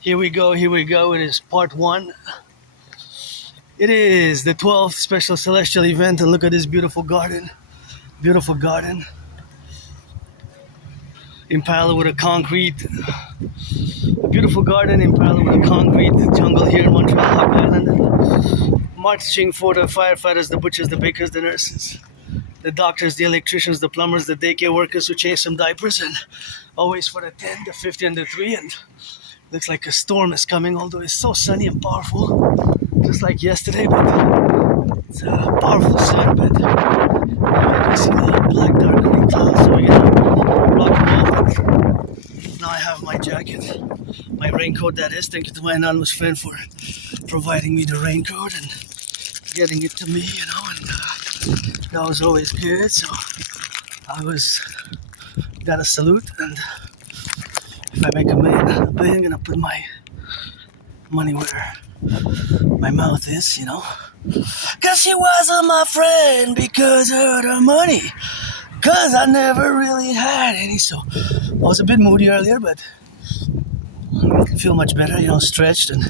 Here we go, here we go. It is part one. It is the 12th special celestial event, and look at this beautiful garden. Beautiful garden. In parallel with a beautiful garden in parallel with a concrete jungle here in Montreal, Hog Island. Marching for the firefighters, the butchers, the bakers, the nurses, the doctors, the electricians, the plumbers, the daycare workers who change some diapers, and always for the 10, the 50, and the 3. And looks like a storm is coming, although it's so sunny and powerful, just like yesterday. But it's a powerful sun. But you can see the black darkening clouds, so we're gonna rock and roll. Now I have my jacket, my raincoat. That is, thank you to my anonymous friend for providing me the raincoat and getting it to me, and that was always good. So I got a salute, and if I make a million, I'm gonna put my money where my mouth is, Cause she wasn't my friend because of the money. Cause I never really had any. So I was a bit moody earlier, but I feel much better, stretched, and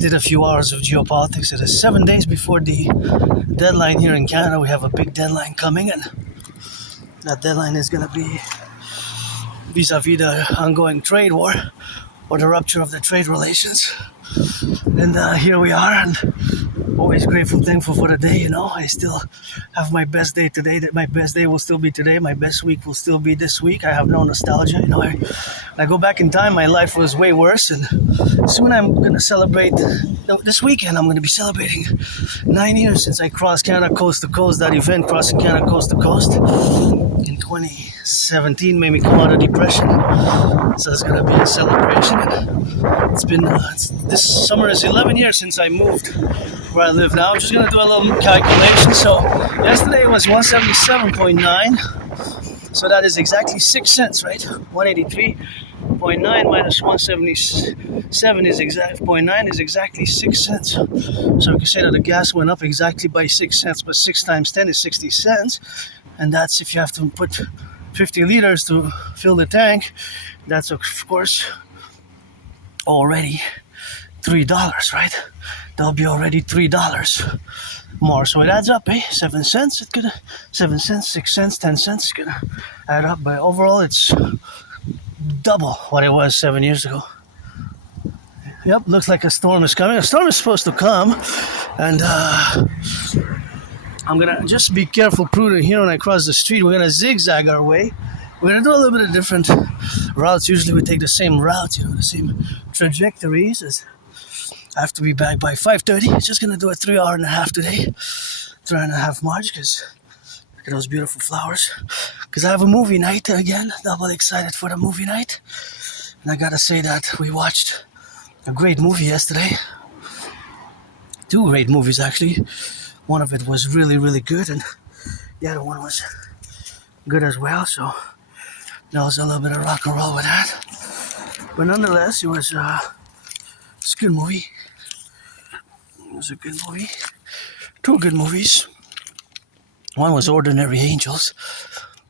did a few hours of geopolitics. It is 7 days before the deadline here in Canada. We have a big deadline coming, and that deadline is gonna be vis-a-vis the ongoing trade war or the rupture of the trade relations. And here we are, and always grateful, thankful for the day. I still have my best day today. That my best day will still be today. My best week will still be this week. I have no nostalgia. When I go back in time, my life was way worse, and soon I'm gonna celebrate. This weekend I'm gonna be celebrating 9 years since I crossed Canada coast to coast. That event, crossing Canada coast to coast, in 2017, made me come out of depression. So it's gonna be a celebration. It's been this summer is 11 years since I moved where I live now. I'm just gonna do a little calculation. So yesterday was 177.9. So that is exactly 6 cents, right? 183.9 minus 177 is exact 0.9 is exactly 6 cents. So we can say that the gas went up exactly by 6 cents, but 6 times 10 is 60 cents. And that's if you have to put 50 liters to fill the tank. That's of course already $3, right? That'll be already $3 more. So it adds up, 7 cents. 7 cents, 6 cents, 10 cents. It's gonna add up. But overall, it's double what it was 7 years ago. Yep, looks like a storm is coming. A storm is supposed to come, and I'm gonna just be careful, prudent here when I cross the street. We're gonna zigzag our way. We're gonna do a little bit of different routes. Usually we take the same routes, the same trajectories. As I have to be back by 5:30. Just gonna do a 3.5 hours today. 3.5 march, because look at those beautiful flowers. Because I have a movie night again. Double excited for the movie night. And I gotta say that we watched a great movie yesterday. 2 great movies actually. One of it was really, really good, and the other one was good as well. So there was a little bit of rock and roll with that. But nonetheless, it's a good movie. It was a good movie. 2 good movies. One was Ordinary Angels.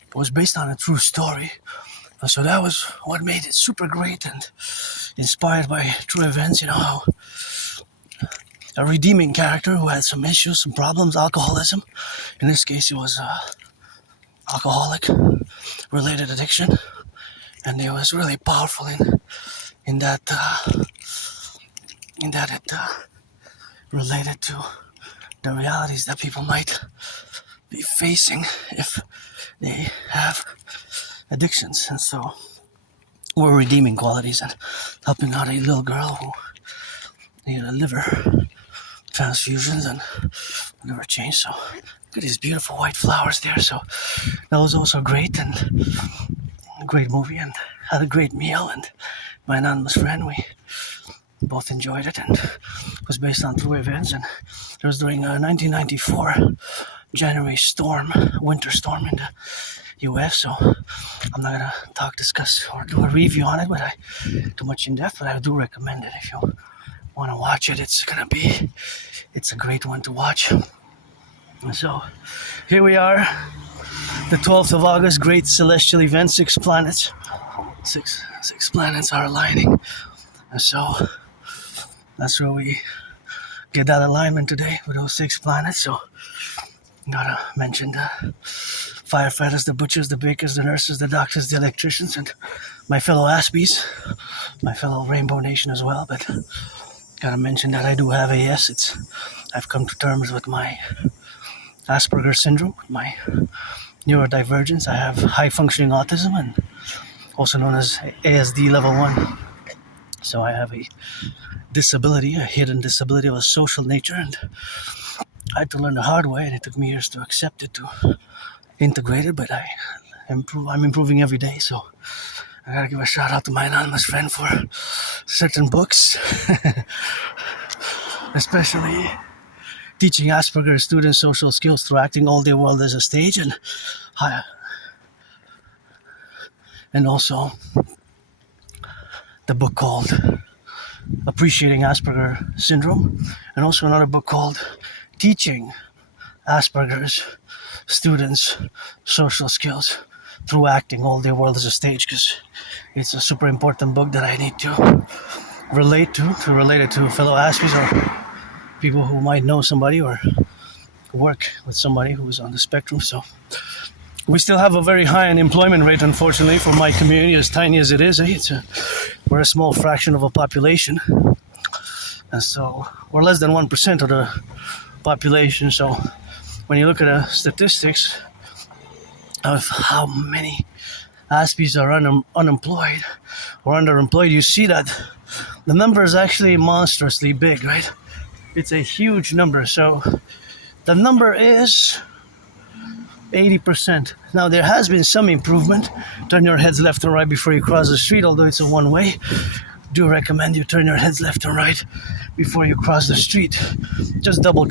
It was based on a true story. So that was what made it super great and inspired by true events. How a redeeming character who had some issues, some problems, alcoholism. In this case, it was alcoholic-related addiction, and it was really powerful in that it related to the realities that people might be facing if they have addictions. And so we're redeeming qualities and helping out a little girl who needed a liver transfusions and never changed. So look at these beautiful white flowers there. So that was also great, and a great movie, and had a great meal. And my anonymous friend, we both enjoyed it, and it was based on true events. And it was during a 1994 January storm, winter storm in the US. So I'm not gonna discuss or do a review on it, but too much in depth. But I do recommend it if you want to watch it. It's a great one to watch. And so here we are, the 12th of August, great celestial event. 6 planets are aligning. And so that's where we get that alignment today with those 6 planets. So gotta mention the firefighters, the butchers, the bakers, the nurses, the doctors, the electricians, and my fellow Aspies, my fellow Rainbow Nation as well. But gotta mention that I do have AS. I've come to terms with my Asperger's syndrome, my neurodivergence. I have high functioning autism, and also known as ASD level 1. So I have a disability, a hidden disability of a social nature, and I had to learn the hard way, and it took me years to accept it, to integrate it, but I'm improving every day. So I gotta give a shout out to my anonymous friend for certain books, especially teaching Asperger's students social skills through acting all their world as a stage, and also the book called Appreciating Asperger Syndrome, and also another book called Teaching Asperger's Students Social Skills Through Acting All Their World as a Stage, because it's a super important book that I need to relate it to fellow Aspies or people who might know somebody or work with somebody who is on the spectrum. So we still have a very high unemployment rate, unfortunately, for my community, as tiny as it is. We're a small fraction of a population, and so we're less than 1% of the population. So when you look at the statistics of how many Aspies are unemployed or underemployed, you see that the number is actually monstrously big, right? It's a huge number. So the number is 80%. Now, there has been some improvement. Turn your heads left and right before you cross the street, although it's a one-way. Do recommend you turn your heads left and right before you cross the street. Just double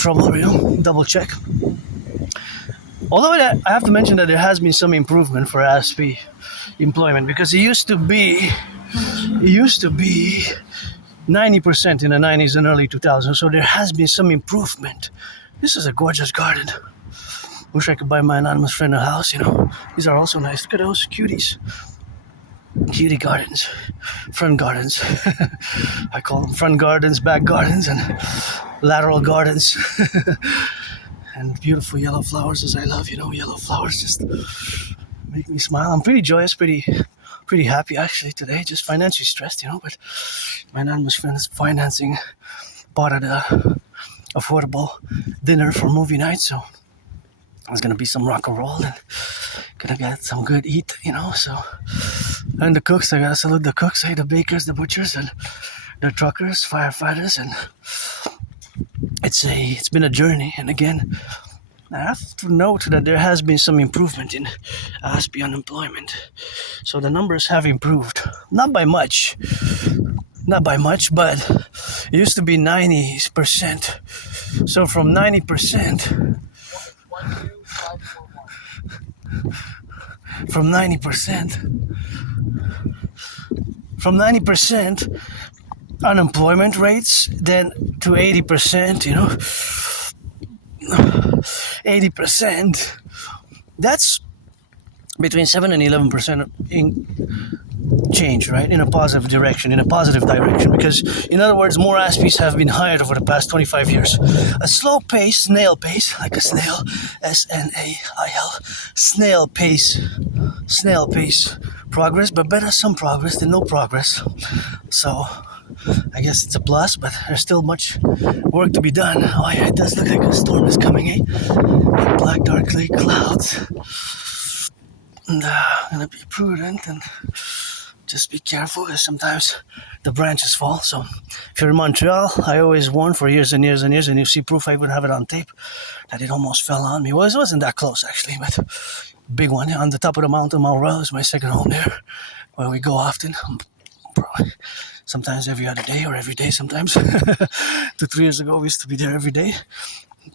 check. Although I have to mention that there has been some improvement for Aspie employment, because it used to be 90% in the 90s and early 2000s, so there has been some improvement. This is a gorgeous garden. Wish I could buy my anonymous friend a house, These are also nice. Look at those cuties. Cutie gardens. Front gardens. I call them front gardens, back gardens, and lateral gardens. And beautiful yellow flowers, as I love, yellow flowers just make me smile. I'm pretty joyous, pretty happy actually today. Just financially stressed, but my anonymous friend is financing part of the affordable dinner for movie night, so there's gonna be some rock and roll and gonna get some good eat, so. And the cooks, I gotta salute the cooks, the bakers, the butchers, and the truckers, firefighters, and it's been a journey. And again, I have to note that there has been some improvement in Aspie unemployment. So the numbers have improved. Not by much, but it used to be 90%. So from 90%, from 90% unemployment rates, then to 80%, 80%, that's between 7 and 11% in change, right? In a positive direction, because, in other words, more Aspies have been hired over the past 25 years. A slow pace, snail pace, like a snail, S-N-A-I-L, snail pace progress, but better some progress than no progress. So I guess it's a plus, but there's still much work to be done. Oh yeah, it does look like a storm is coming, eh? Black, dark clay clouds. And I'm gonna be prudent and just be careful, because sometimes the branches fall. So if you're in Montreal, I always warned for years and years and years, and you see proof, I would have it on tape, that it almost fell on me. Well, it wasn't that close actually, but big one on the top of the mountain. Mount Royal is my second home there, where we go often. Probably sometimes every other day or every day sometimes. 2-3 years ago, we used to be there every day.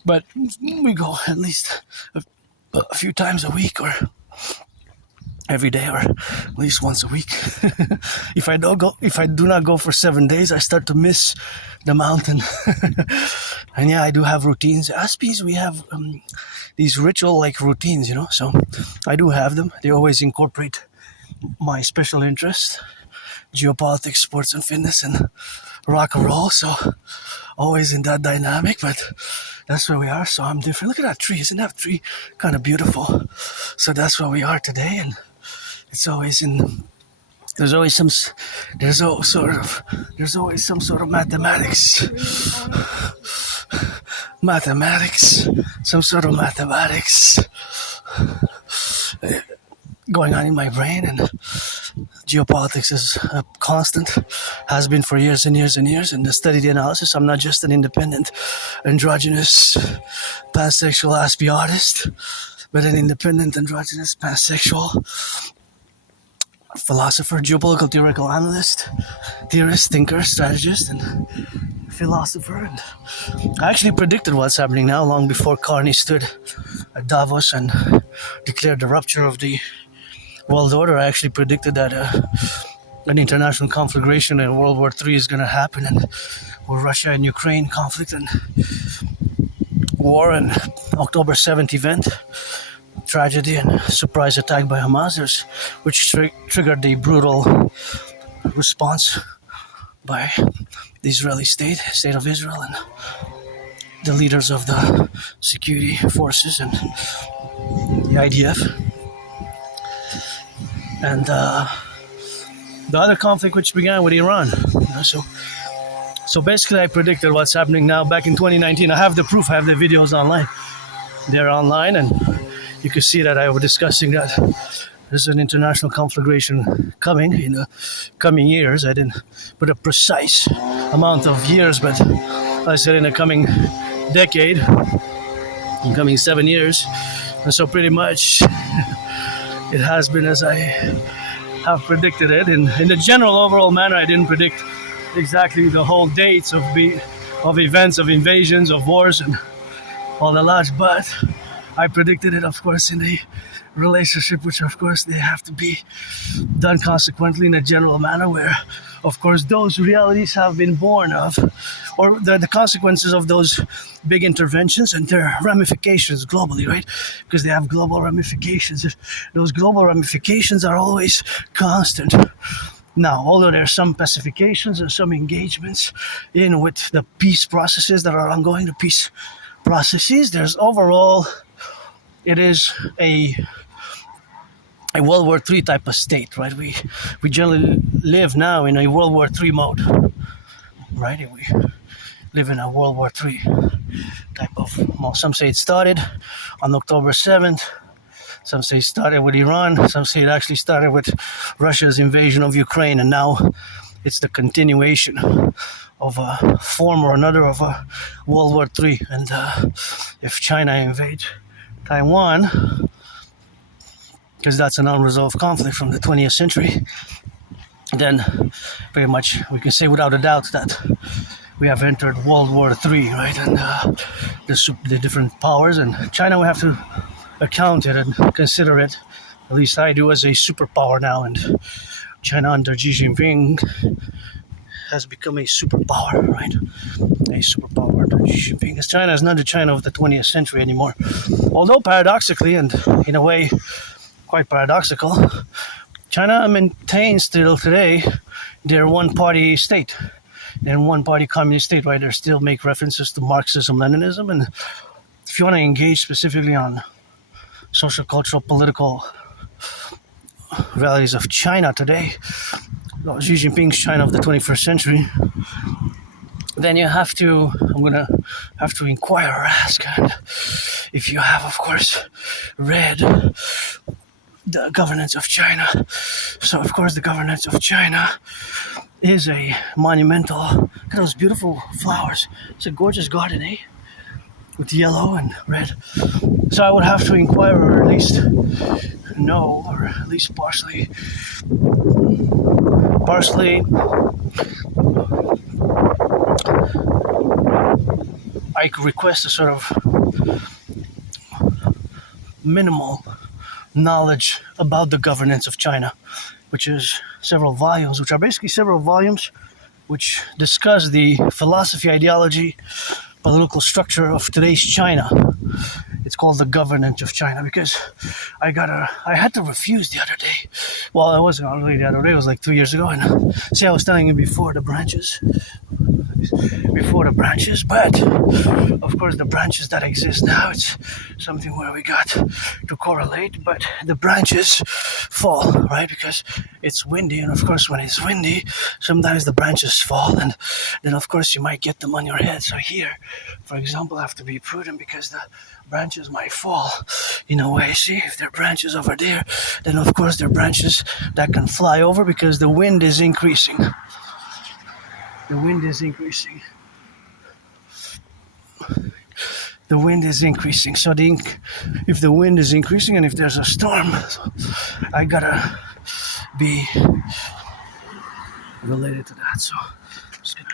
But we go at least a few times a week, or every day, or at least once a week. If I do not go for 7 days, I start to miss the mountain. And yeah, I do have routines. Aspies, we have these ritual-like routines, so I do have them. They always incorporate my special interest. geopolitics, sports and fitness, and rock and roll. So always in that dynamic, but that's where we are. So I'm different. Look at that tree. Isn't that tree kind of beautiful? So that's where we are today, and it's always in. There's always some sort of mathematics, some sort of mathematics going on in my brain, and geopolitics is a constant, has been for years and years and years. And to study the analysis, I'm not just an independent, androgynous, pansexual Aspie artist, but an independent, androgynous, pansexual philosopher, geopolitical theoretical analyst, theorist, thinker, strategist, and philosopher. And I actually predicted what's happening now long before Carney stood at Davos and declared the rupture of the world order. I actually predicted that an international conflagration in World War III is going to happen, and with Russia and Ukraine conflict and war and October 7th event, tragedy and surprise attack by Hamas, which triggered the brutal response by the Israeli state of Israel, and the leaders of the security forces and the IDF. And the other conflict which began with Iran. So basically I predicted what's happening now back in 2019. I have the proof, I have the videos online. They're online, and you can see that I was discussing that there's an international conflagration coming in the coming years. I didn't put a precise amount of years, but I said in the coming decade, in coming 7 years. And so pretty much it has been as I have predicted it. In the general overall manner, I didn't predict exactly the whole dates of events, of invasions, of wars, and all the large, but I predicted it, of course, in the relationship, which of course they have to be done consequently in a general manner, where of course those realities have been born of, or the consequences of those big interventions and their ramifications globally, right? Because they have global ramifications. Those global ramifications are always constant. Now, although there are some pacifications and some engagements in with the peace processes that are ongoing, the peace processes, there's overall, it is a World War III type of state, right? We generally live now in a World War III mode, right? We live in a World War III type of, well, some say it started on October 7th, some say it started with Iran, some say it actually started with Russia's invasion of Ukraine, and now it's the continuation of a form or another of a World War III. And if China invades Taiwan, because that's an unresolved conflict from the 20th century, then pretty much we can say without a doubt that we have entered World War III, right? And the different powers, and China, we have to account it and consider it, at least I do, as a superpower now. And China under Xi Jinping has become a superpower, right? A superpower under Xi Jinping, because China is not the China of the 20th century anymore. Although paradoxically, and in a way quite paradoxical, China maintains still today their one-party state, their one-party communist state, right? They still make references to Marxism, Leninism, and if you want to engage specifically on social, cultural, political realities of China today, Xi Jinping's China of the 21st century, then you have to, I'm going to have to inquire or ask, and if you have, of course, read the governance of China. So, of course, the governance of China is a monumental, look at those beautiful flowers. It's a gorgeous garden, eh? With yellow and red. So I would have to inquire, or at least know, or at least partially I could request a sort of minimal knowledge about the governance of China, which is several volumes, which are basically several volumes which discuss the philosophy, ideology, political structure of today's China. It's called The Governance of China, because I had to refuse the other day Well, it wasn't really the other day. It was like 2 years ago. And see, I was telling you before the branches, but of course the branches that exist now, it's something where we got to correlate, but the branches fall, right? Because it's windy, and of course when it's windy, sometimes the branches fall, and then of course you might get them on your head. So here, for example, I have to be prudent because the branches might fall in a way. See, if there are branches over there, then of course there are branches that can fly over because the wind is increasing. The wind is increasing. The wind is increasing. So if the wind is increasing and if there's a storm, I gotta be related to that. So I'm just gonna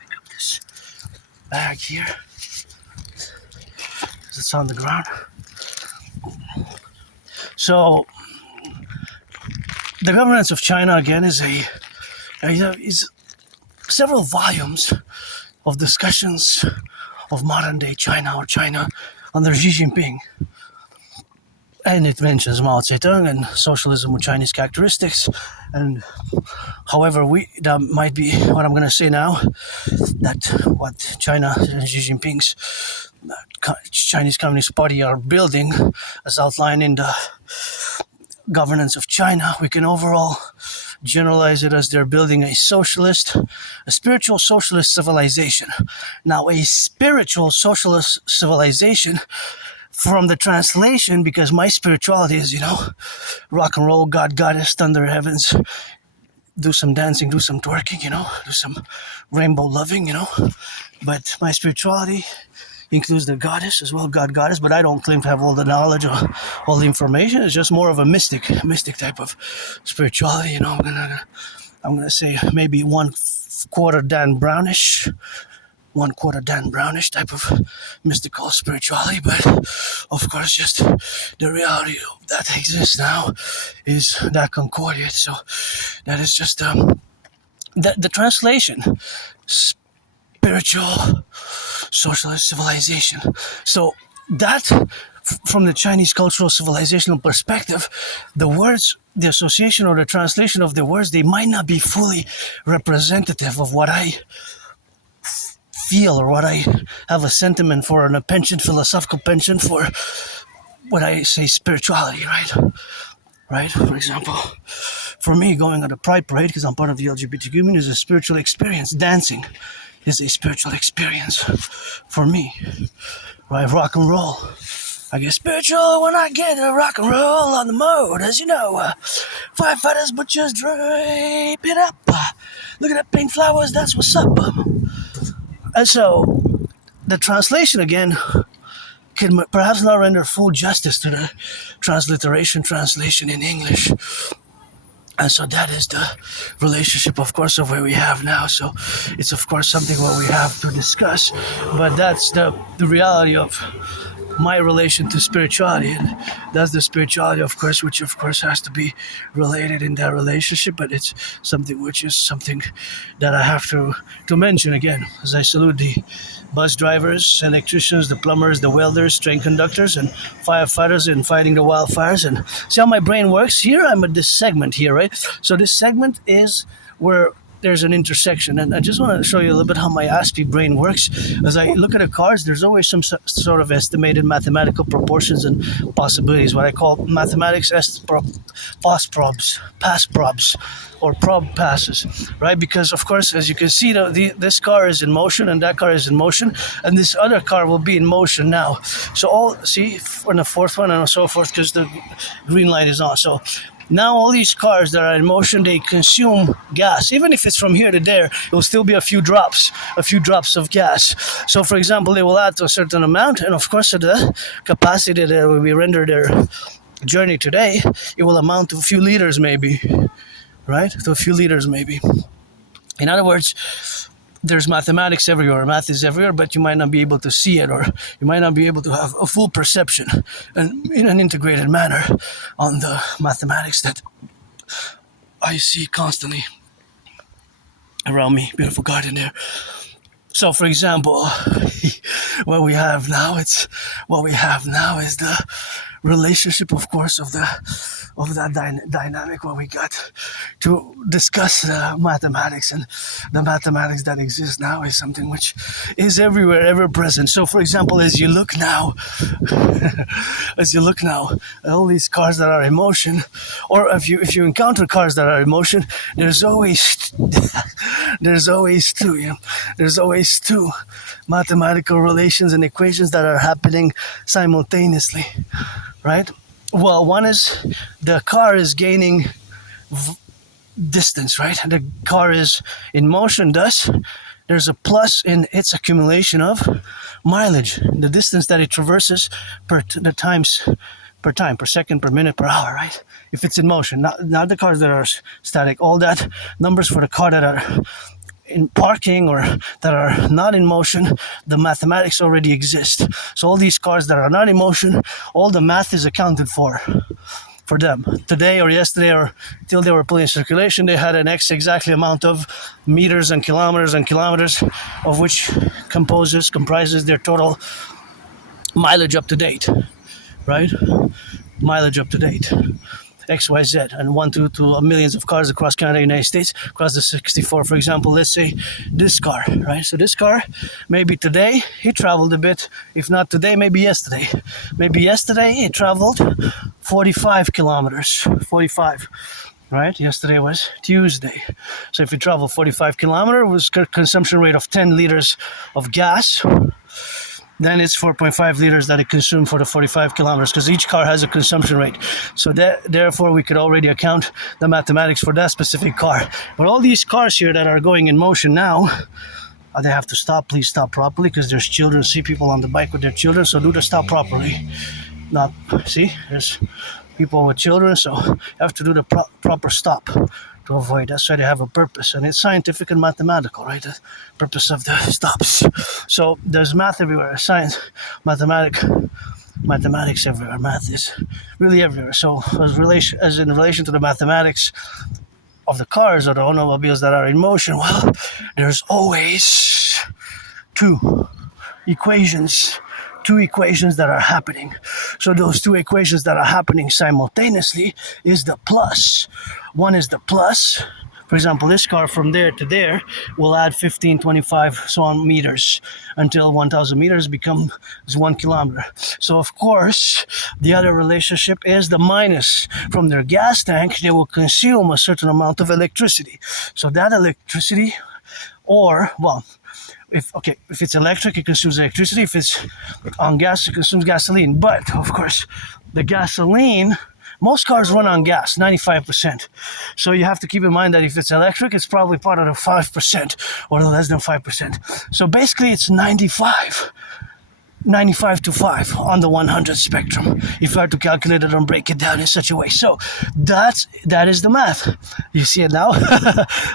pick up this bag here because it's on the ground. So the governance of China again is several volumes of discussions of modern day China or China under Xi Jinping. And it mentions Mao Zedong and socialism with Chinese characteristics. And however, that might be what I'm going to say now, that what China and Xi Jinping's Chinese Communist Party are building as outlined in the governance of China, we can overall generalize it as they're building a spiritual socialist civilization. Now, a spiritual socialist civilization, from the translation, because my spirituality is, rock and roll, God, goddess, thunder, heavens, do some dancing, do some twerking, do some rainbow loving, but my spirituality includes the goddess as well, God, goddess, but I don't claim to have all the knowledge or all the information. It's just more of a mystic type of spirituality. I'm gonna say maybe 1/4 Dan Brownish type of mystical spirituality, but of course, just the reality that exists now is that concordiate. So that is just the translation. Spiritual socialist civilization. So that, from the Chinese cultural civilizational perspective, the words, the association or the translation of the words, they might not be fully representative of what I feel or what I have a sentiment for, and a penchant, philosophical penchant for what I say spirituality, right? For example, for me, going on a Pride parade, because I'm part of the LGBT community, is a spiritual experience. Dancing is a spiritual experience for me, right? Rock and roll, I get spiritual when I get a rock and roll on the mode, as you know. Firefighters, butchers, drape it up. Look at that pink flowers, that's what's up. And so the translation again can perhaps not render full justice to the translation in English. And so that is the relationship, of course, of where we have now. So it's, of course, something what we have to discuss. But that's the reality of my relation to spirituality. And that's the spirituality, of course, which, of course, has to be related in that relationship. But it's something which is something that I have to mention again, as I salute the bus drivers, electricians, the plumbers, the welders, train conductors, and firefighters in fighting the wildfires. And see how my brain works? Here I'm at this segment here, right? So this segment is where there's an intersection, and I just want to show you a little bit how my Aspiesque brain works. As I look at the cards, there's always some sort of estimated mathematical proportions and possibilities, what I call mathematics pass probs, or prob passes, right? Because of course, as you can see, this car is in motion and that car is in motion, and this other car will be in motion now. So on the fourth one and so forth, because the green light is on. So now all these cars that are in motion, they consume gas. Even if it's from here to there, it will still be a few drops of gas. So for example, they will add to a certain amount, and of course the capacity that will be rendered their journey today, it will amount to a few liters maybe, right? To a few liters maybe. In other words, there's mathematics everywhere. Math is everywhere, but you might not be able to see it, or you might not be able to have a full perception and in an integrated manner on the mathematics that I see constantly around me. Beautiful garden there. So, for example, what we have now is the relationship, of course, of that dynamic where we got to discuss mathematics, and the mathematics that exists now is something which is everywhere, ever present. So, for example, as you look now, all these cars that are in motion, or if you encounter cars that are in motion, there's always two mathematical relations and equations that are happening simultaneously, right? Well, one is the car is gaining distance, right? The car is in motion, thus there's a plus in its accumulation of mileage, the distance that it traverses per time, per second, per minute, per hour, right? If it's in motion, not the cars that are static. All that numbers for the car that are in parking or that are not in motion, the mathematics already exist. So all these cars that are not in motion, all the math is accounted for them. Today or yesterday or till they were put in circulation, they had an exactly amount of meters and kilometers, of which comprises their total mileage up to date, right? Mileage up to date. XYZ, and 1 to millions of cars across Canada, United States, across the 64, for example. Let's say this car, right? So this car, maybe today he traveled a bit. If not today, maybe yesterday. Maybe yesterday he traveled 45 kilometers. 45, right? Yesterday was Tuesday. So if you travel 45 kilometers, it was consumption rate of 10 liters of gas. Then it's 4.5 liters that it consumed for the 45 kilometers, because each car has a consumption rate. So therefore, we could already account the mathematics for that specific car. But all these cars here that are going in motion now, they have to stop. Please stop properly, because there's children. See people on the bike with their children, so do the stop properly. There's people with children, so you have to do the proper stop to avoid. That's why they have a purpose, and it's scientific and mathematical, right? The purpose of the stops. So there's math everywhere. Science, mathematics everywhere. Math is really everywhere. So as in relation to the mathematics of the cars or the automobiles that are in motion, well, there's always two equations that are happening. So those two equations that are happening simultaneously is the plus. One is the plus. For example, this car from there to there will add 15, 25, so on meters until 1,000 meters becomes 1 kilometer. So, of course, the other relationship is the minus. From their gas tank, they will consume a certain amount of electricity. So that electricity, if it's electric, it consumes electricity. If it's on gas, it consumes gasoline. But, of course, the gasoline, most cars run on gas, 95%. So you have to keep in mind that if it's electric, it's probably part of the 5% or less than 5%. So basically, it's 95 to 5 on the 100 spectrum, if I had to calculate it and break it down in such a way. So that is the math. You see it now?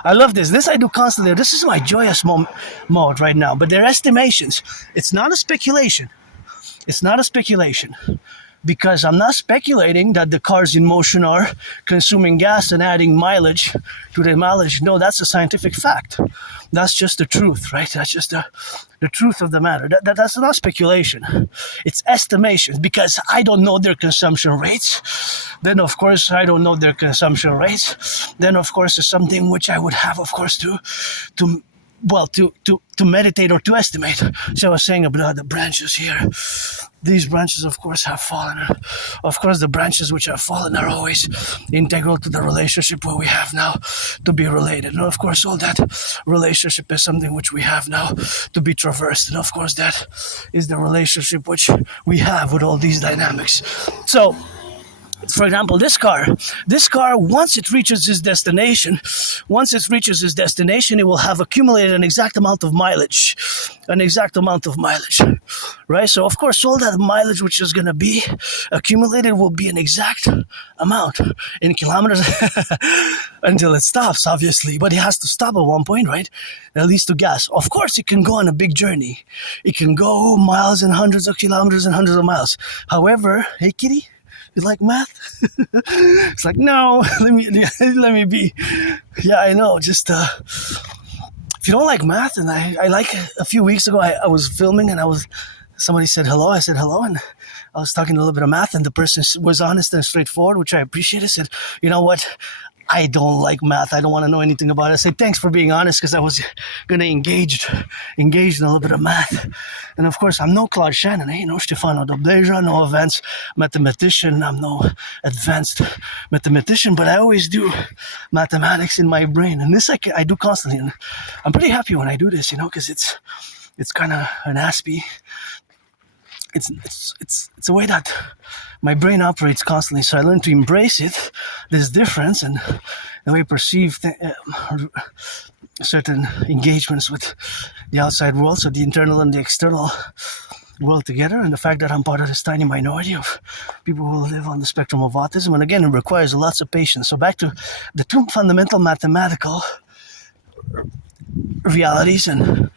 I love this I do constantly. This is my joyous mode right now, but they're estimations. It's not a speculation, because I'm not speculating that the cars in motion are consuming gas and adding mileage to their mileage. No, that's a scientific fact. That's just the truth, right? That's just the truth of the matter. That's not speculation. It's estimation, because I don't know their consumption rates. Then, of course, I don't know their consumption rates. Then, of course, it's something which I would have, of course, to meditate or to estimate. So I was saying about the branches here. These branches, of course, have fallen. Of course, the branches which have fallen are always integral to the relationship where we have now to be related. And of course, all that relationship is something which we have now to be traversed. And of course, that is the relationship which we have with all these dynamics. So, for example, this car, once it reaches its destination, it will have accumulated an exact amount of mileage, right? So, of course, all that mileage which is going to be accumulated will be an exact amount in kilometers until it stops, obviously. But it has to stop at one point, right? That leads to gas. Of course, it can go on a big journey. It can go miles and hundreds of kilometers and hundreds of miles. However, hey, kitty, you like math? It's like, no, let me be. Yeah, I know. Just if you don't like math, and I like a few weeks ago, I was filming and I was somebody said hello. I said hello, and I was talking a little bit of math, and the person was honest and straightforward, which I appreciated. Said, you know what? I don't like math. I don't want to know anything about it. I said, thanks for being honest, because I was going to engage in a little bit of math. And of course, I'm no Claude Shannon, no Stefano Dobleja, no advanced mathematician. I'm no advanced mathematician, but I always do mathematics in my brain. And this I do constantly. And I'm pretty happy when I do this, because it's kind of an Aspie. It's a way that my brain operates constantly, so I learned to embrace it, this difference, and the way I perceive certain engagements with the outside world, so the internal and the external world together, and the fact that I'm part of this tiny minority of people who live on the spectrum of autism. And again, it requires lots of patience. So back to the two fundamental mathematical realities and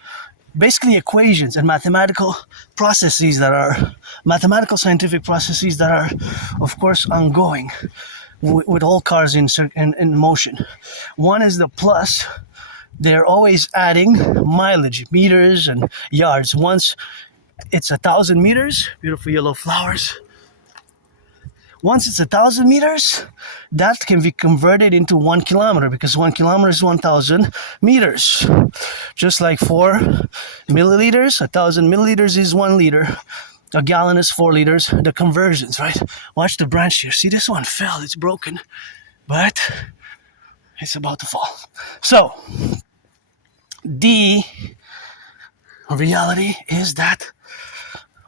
basically equations and mathematical scientific processes that are, of course, ongoing with all cars in motion. One is the plus. They're always adding mileage, meters and yards. Once it's 1,000 meters, beautiful yellow flowers. Once it's 1,000 meters, that can be converted into 1 kilometer, because 1 kilometer is 1,000 meters. Just like 4 milliliters, 1,000 milliliters is 1 liter. A gallon is 4 liters. The conversions, right? Watch the branch here. See, this one fell. It's broken, but it's about to fall. So, the reality is that,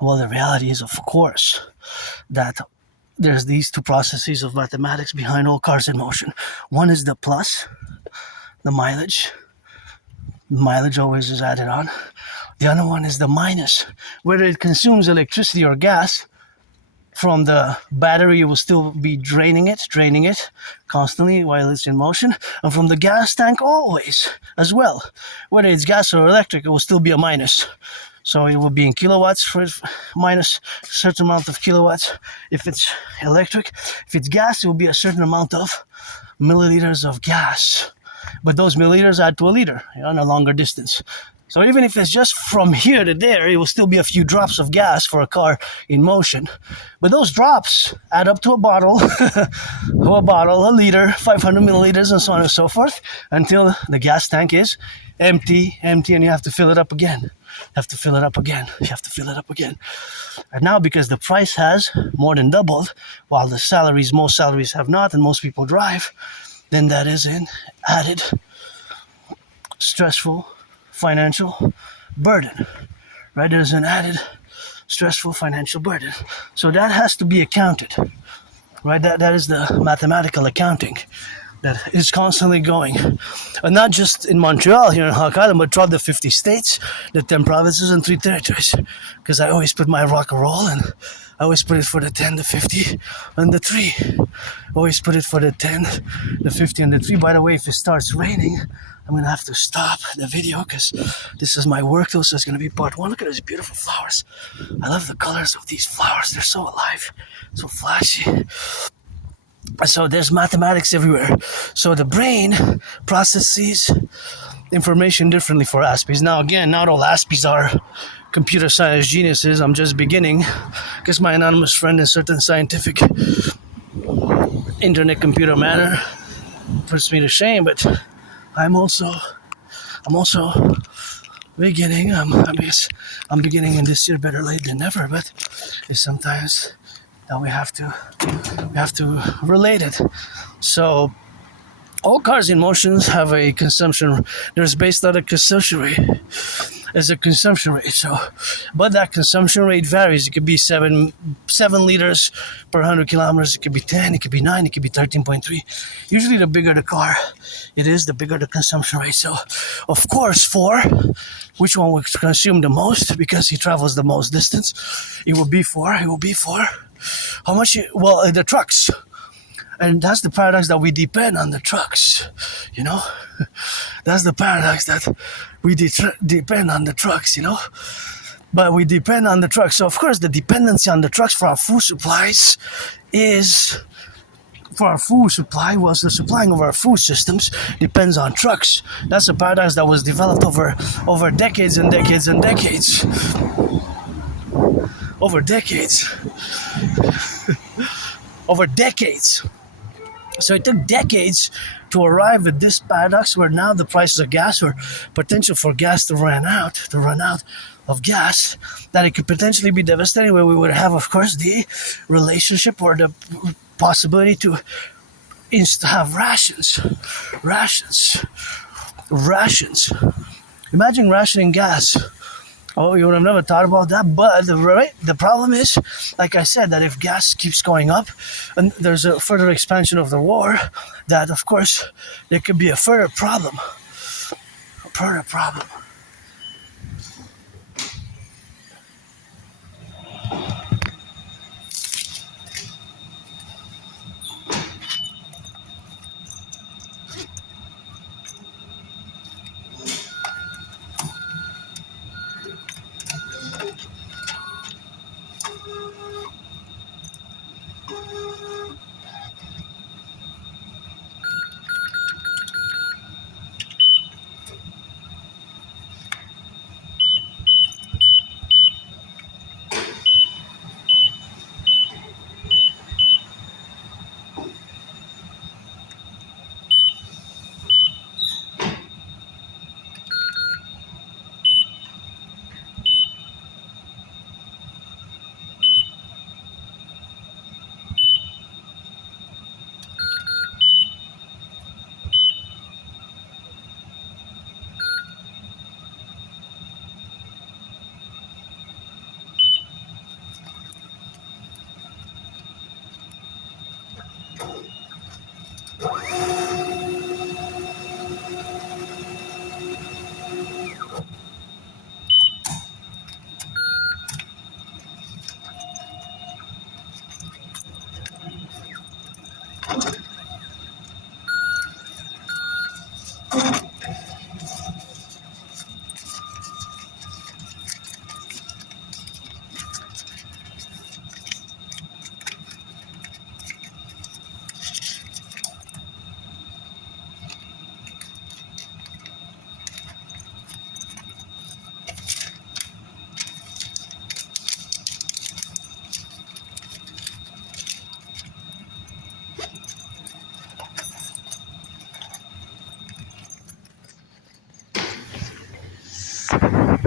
well, the reality is, of course, that there's these two processes of mathematics behind all cars in motion. One is the plus, the mileage. Mileage always is added on. The other one is the minus. Whether it consumes electricity or gas, from the battery it will still be draining it constantly while it's in motion. And from the gas tank always as well. Whether it's gas or electric, it will still be a minus. So it will be in kilowatts for minus a certain amount of kilowatts if it's electric. If it's gas, it will be a certain amount of milliliters of gas. But those milliliters add to a liter on a longer distance. So even if it's just from here to there, it will still be a few drops of gas for a car in motion. But those drops add up to a bottle, a liter, 500 milliliters, and so on and so forth, until the gas tank is empty, and you have to fill it up again. You have to fill it up again. And now, because the price has more than doubled, while most salaries have not, and most people drive, then that is an added stressful financial burden, right? There's an added stressful financial burden. So that has to be accounted, right? That is the mathematical accounting that is constantly going. And not just in Montreal, here in Hawk Island, but throughout the 50 states, the 10 provinces and 3 territories. Because I always put my rock and roll, and I always put it for the 10, the 50, and the 3. Always put it for the 10, the 50, and the 3. By the way, if it starts raining, I'm going to have to stop the video, because this is my work, though, so it's going to be part 1. Look at these beautiful flowers. I love the colors of these flowers. They're so alive, so flashy. So there's mathematics everywhere. So the brain processes information differently for Aspies. Now, again, not all Aspies are computer science geniuses. I'm just beginning, because my anonymous friend in certain scientific internet computer matter puts me to shame. But I'm also beginning. I'm beginning in this year, better late than never. But it's sometimes that we have to relate it. So all cars in motions have a consumption. There's based on a consumption rate. There's a consumption rate. So, but that consumption rate varies. It could be 7 liters per 100 kilometers. It could be 10. It could be 9. It could be 13.3. Usually, the bigger the car it is, the bigger the consumption rate. So, of course, 4. Which one would consume the most because he travels the most distance? It will be 4. How much? Well, the trucks. And that's the paradox, that we depend on the trucks, That's the paradox, that we depend on the trucks, But we depend on the trucks. So, of course, the dependency on the trucks for our food supplies is... For our food supply, the supplying of our food systems depends on trucks. That's a paradox that was developed over decades and decades and decades. over decades. Over decades. So it took decades to arrive at this paradox where now the prices of gas or potential for gas to run out of gas, that it could potentially be devastating, where we would have, of course, the relationship or the possibility to have rations. Imagine rationing gas. Oh, you would have never thought about that. But the problem is, like I said, that if gas keeps going up and there's a further expansion of the war, that of course there could be a further problem.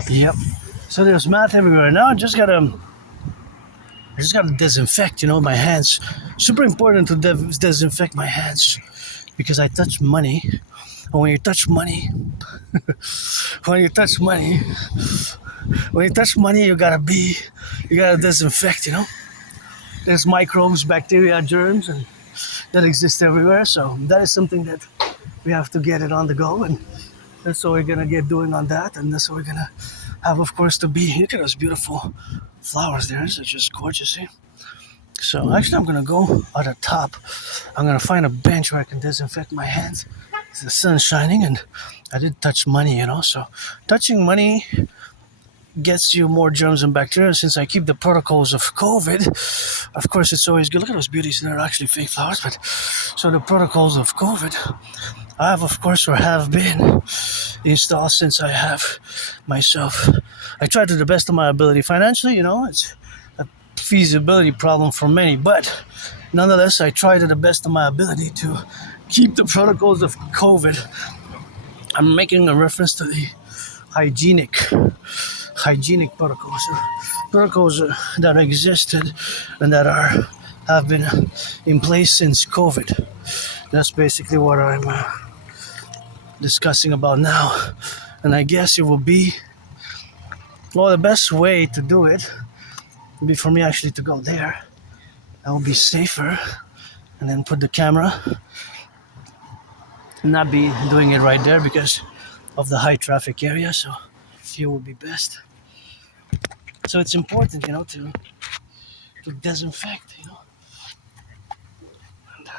Yep. So there's math everywhere. Now I just gotta disinfect, my hands. Super important to disinfect my hands because I touch money. And when you touch money, you gotta disinfect. There's microbes, bacteria, germs, and that exist everywhere. So that is something that we have to get it on the go, and that's what we're gonna get doing on that, and that's what we're gonna have, of course, to be. Look at those beautiful flowers there. This is just gorgeous, see? So actually, I'm gonna go at the top. I'm gonna find a bench where I can disinfect my hands. The sun's shining, and I did touch money, So touching money gets you more germs and bacteria. Since I keep the protocols of COVID, of course, it's always good. Look at those beauties. They're actually fake flowers, but so the protocols of COVID, I have, of course, or have been installed since I have myself. I try to the best of my ability. Financially, it's a feasibility problem for many, but nonetheless, I try to the best of my ability to keep the protocols of COVID. I'm making a reference to the hygienic protocols that existed and that have been in place since COVID. That's basically what I'm discussing about now, and I guess it will be the best way to do it would be for me actually to go there. That will be safer, and then put the camera and not be doing it right there because of the high traffic area. So here would be best. So it's important, to disinfect, And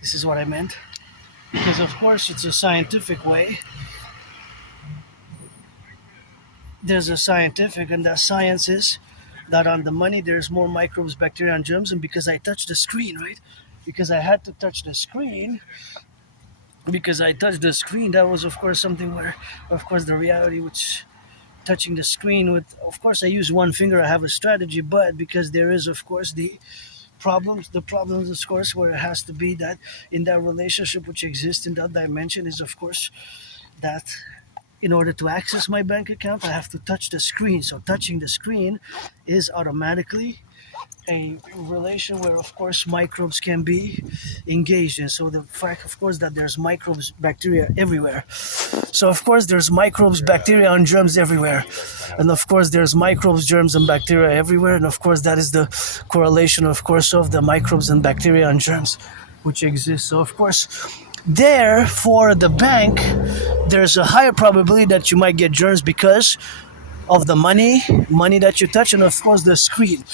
this is what I meant. Because of course it's a scientific way. There's a scientific, and that science is that on the money there's more microbes, bacteria, and germs. And because I touched the screen, right? Because I had to touch the screen. That was of course something where, of course, the reality which touching the screen with, of course I use one finger, I have a strategy, but because there is of course the problems of course where it has to be that in that relationship which exists in that dimension is of course that in order to access my bank account I have to touch the screen. So touching the screen is automatically a relation where of course microbes can be engaged in. So the fact of course that there's microbes, bacteria everywhere, so of course there's microbes, bacteria and germs everywhere, and of course there's microbes, germs and bacteria everywhere, and of course that is the correlation of course of the microbes and bacteria and germs which exist. So of course there for the bank there's a higher probability that you might get germs because of the money that you touch, and of course the screen,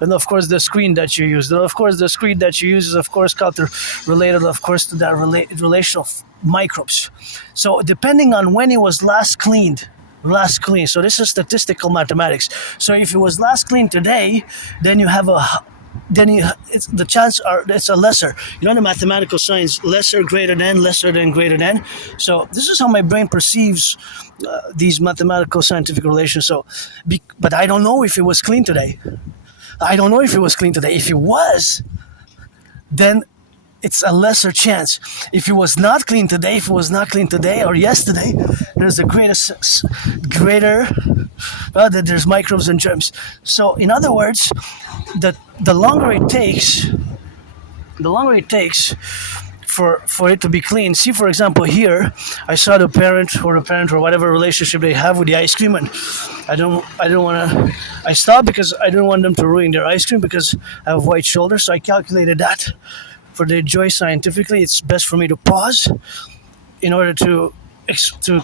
and of course the screen that you use, and of course the screen that you use is of course counter related of course to that relation of microbes. So depending on when it was last cleaned, so this is statistical mathematics. So if it was last cleaned today, then you have a then you, it's, the chance are it's a lesser. You know the mathematical signs lesser, greater than, greater than. So this is how my brain perceives these mathematical scientific relations. So, but I don't know if it was clean today. If it was, then it's a lesser chance. If it was not clean today, or yesterday, there's a greater that there's microbes and germs. So in other words, the longer it takes for it to be clean. See, for example, here I saw the parent or whatever relationship they have with the ice cream, and I don't want to. I stopped because I didn't want them to ruin their ice cream because I have white shoulders. So I calculated that for their joy scientifically, it's best for me to pause in order to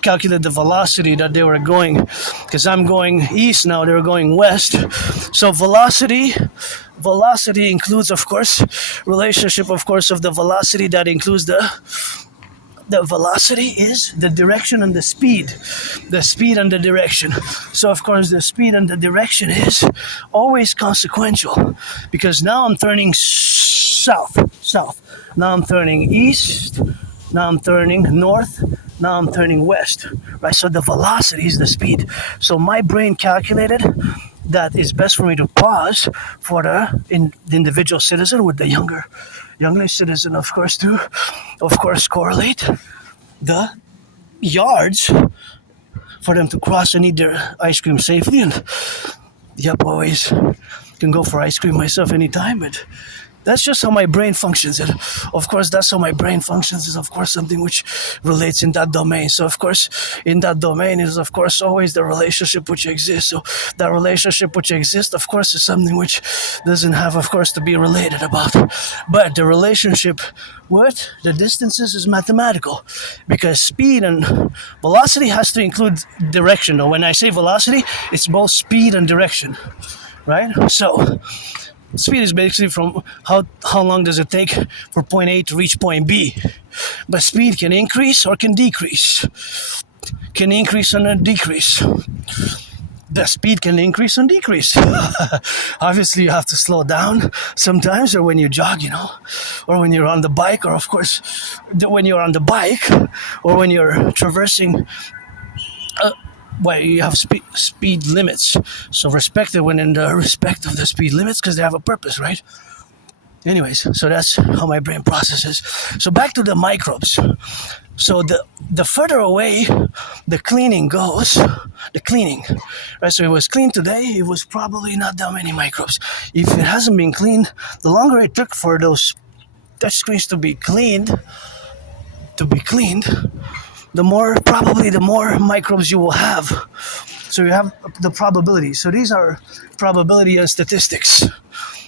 calculate the velocity that they were going, because I'm going east now, they're going west. So velocity includes of course relationship of course of the velocity that includes the velocity is the direction and the speed and the direction. So of course the speed and the direction is always consequential, because now I'm turning south, now I'm turning east, now I'm turning north, now I'm turning west, right? So the velocity is the speed. So my brain calculated that it's best for me to pause for the individual citizen with the younger citizen, of course, to correlate the yards for them to cross and eat their ice cream safely. And always can go for ice cream myself anytime, but that's just how my brain functions. And of course, that's how my brain functions is of course something which relates in that domain. So of course, in that domain is of course always the relationship which exists. So that relationship which exists, of course, is something which doesn't have, of course, to be related about. But the relationship with the distances is mathematical, because speed and velocity has to include direction. Though when I say velocity, it's both speed and direction, right? So speed is basically from how long does it take for point A to reach point B. But speed can increase or can decrease. Can increase and decrease. The speed can increase and decrease. Obviously, you have to slow down sometimes, or when you jog, or when you're on the bike, or of course, when you're on the bike, or when you're traversing you have speed limits. So respect it when in the respect of the speed limits, because they have a purpose, right? Anyways, so that's how my brain processes. So back to the microbes. So the further away the cleaning goes, right? So it was clean today, it was probably not that many microbes. If it hasn't been cleaned, the longer it took for those touch screens to be cleaned, the more microbes you will have. So you have the probability. So these are probability and statistics.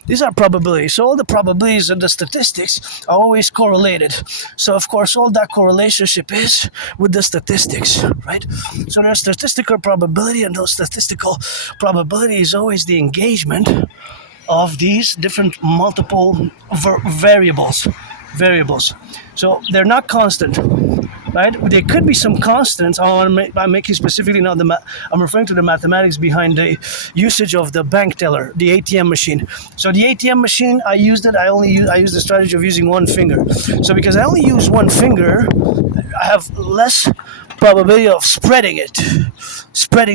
These are probabilities. So all the probabilities and the statistics are always correlated. So of course all that correlationship is with the statistics, right? So there's statistical probability, and those statistical probability is always the engagement of these different multiple variables. So they're not constant. right? There could be some constants. I'm making specifically now I'm referring to the mathematics behind the usage of the bank teller, the ATM machine. So the ATM machine, I used the strategy of using one finger. So because I only use one finger, I have less probability of spreading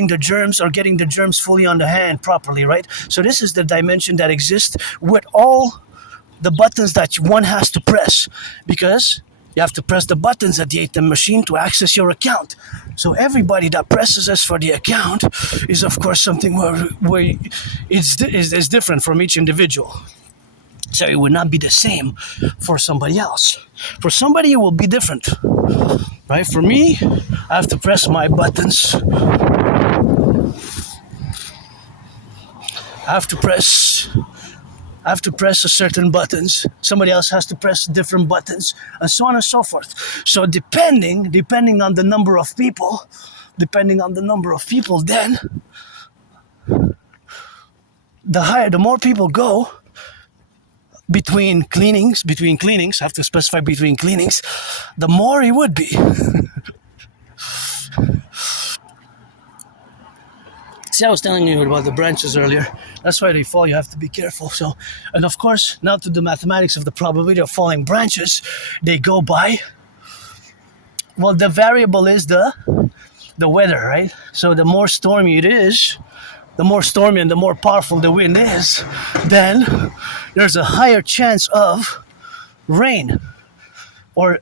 the germs or getting the germs fully on the hand properly, right? So this is the dimension that exists with all the buttons that one has to press, because you have to press the buttons at the ATM machine to access your account. So everybody that presses us for the account is, of course, something where it's different from each individual. So it would not be the same for somebody else. For somebody, it will be different, right? For me, I have to press my buttons. I have to press a certain buttons. Somebody else has to press different buttons, and so on and so forth. So depending on the number of people, then the more people go between cleanings, I have to specify between cleanings, the more it would be. See, I was telling you about the branches earlier. That's why they fall. You have to be careful. So, and of course, now to the mathematics of the probability of falling branches, they go by. Well, the variable is the weather, right? So the more stormy it is, the more stormy and the more powerful the wind is, then there's a higher chance of rain. Or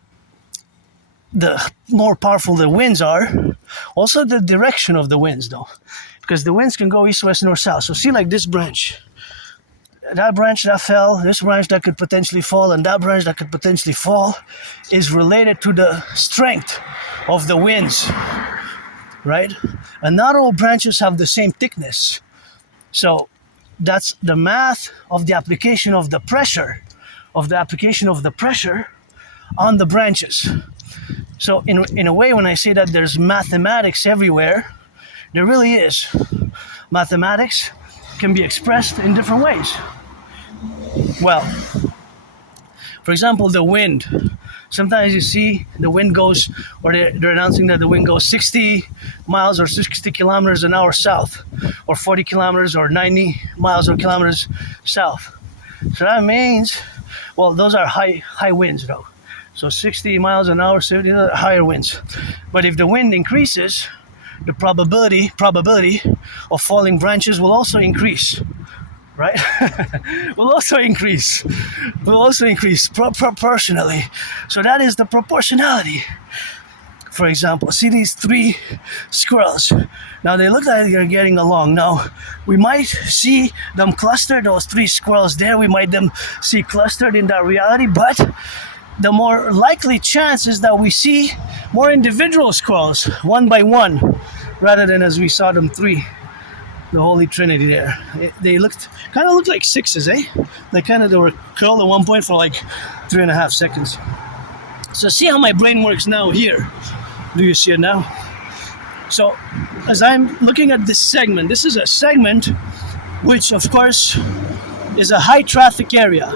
the more powerful the winds are, also the direction of the winds, though. Because the winds can go east, west, north, south. So see, like this branch. That branch that fell, this branch that could potentially fall, and that branch that could potentially fall is related to the strength of the winds, right? And not all branches have the same thickness. So that's the math of the application of the pressure, on the branches. So in a way, when I say that there's mathematics everywhere, there really is. Mathematics can be expressed in different ways. Well, for example, the wind. Sometimes you see the wind goes, or they're announcing that the wind goes 60 miles or 60 kilometers an hour south, or 40 kilometers or 90 miles or kilometers south. So that means, well, those are high winds, though. So 60 miles an hour, 70 higher winds. But if the wind increases, the probability of falling branches will also increase, right? will also increase proportionally. So that is the proportionality. For example, see these 3 squirrels. Now they look like they're getting along. Now we might see them clustered, those 3 squirrels there. We might see clustered in that reality, but the more likely chance is that we see more individual squirrels, one by one, rather than as we saw them 3, the Holy Trinity there. They kind of looked like 6s, eh? They were curled at one point for like 3.5 seconds. So see how my brain works now here. Do you see it now? So as I'm looking at this segment, this is a segment which of course is a high traffic area.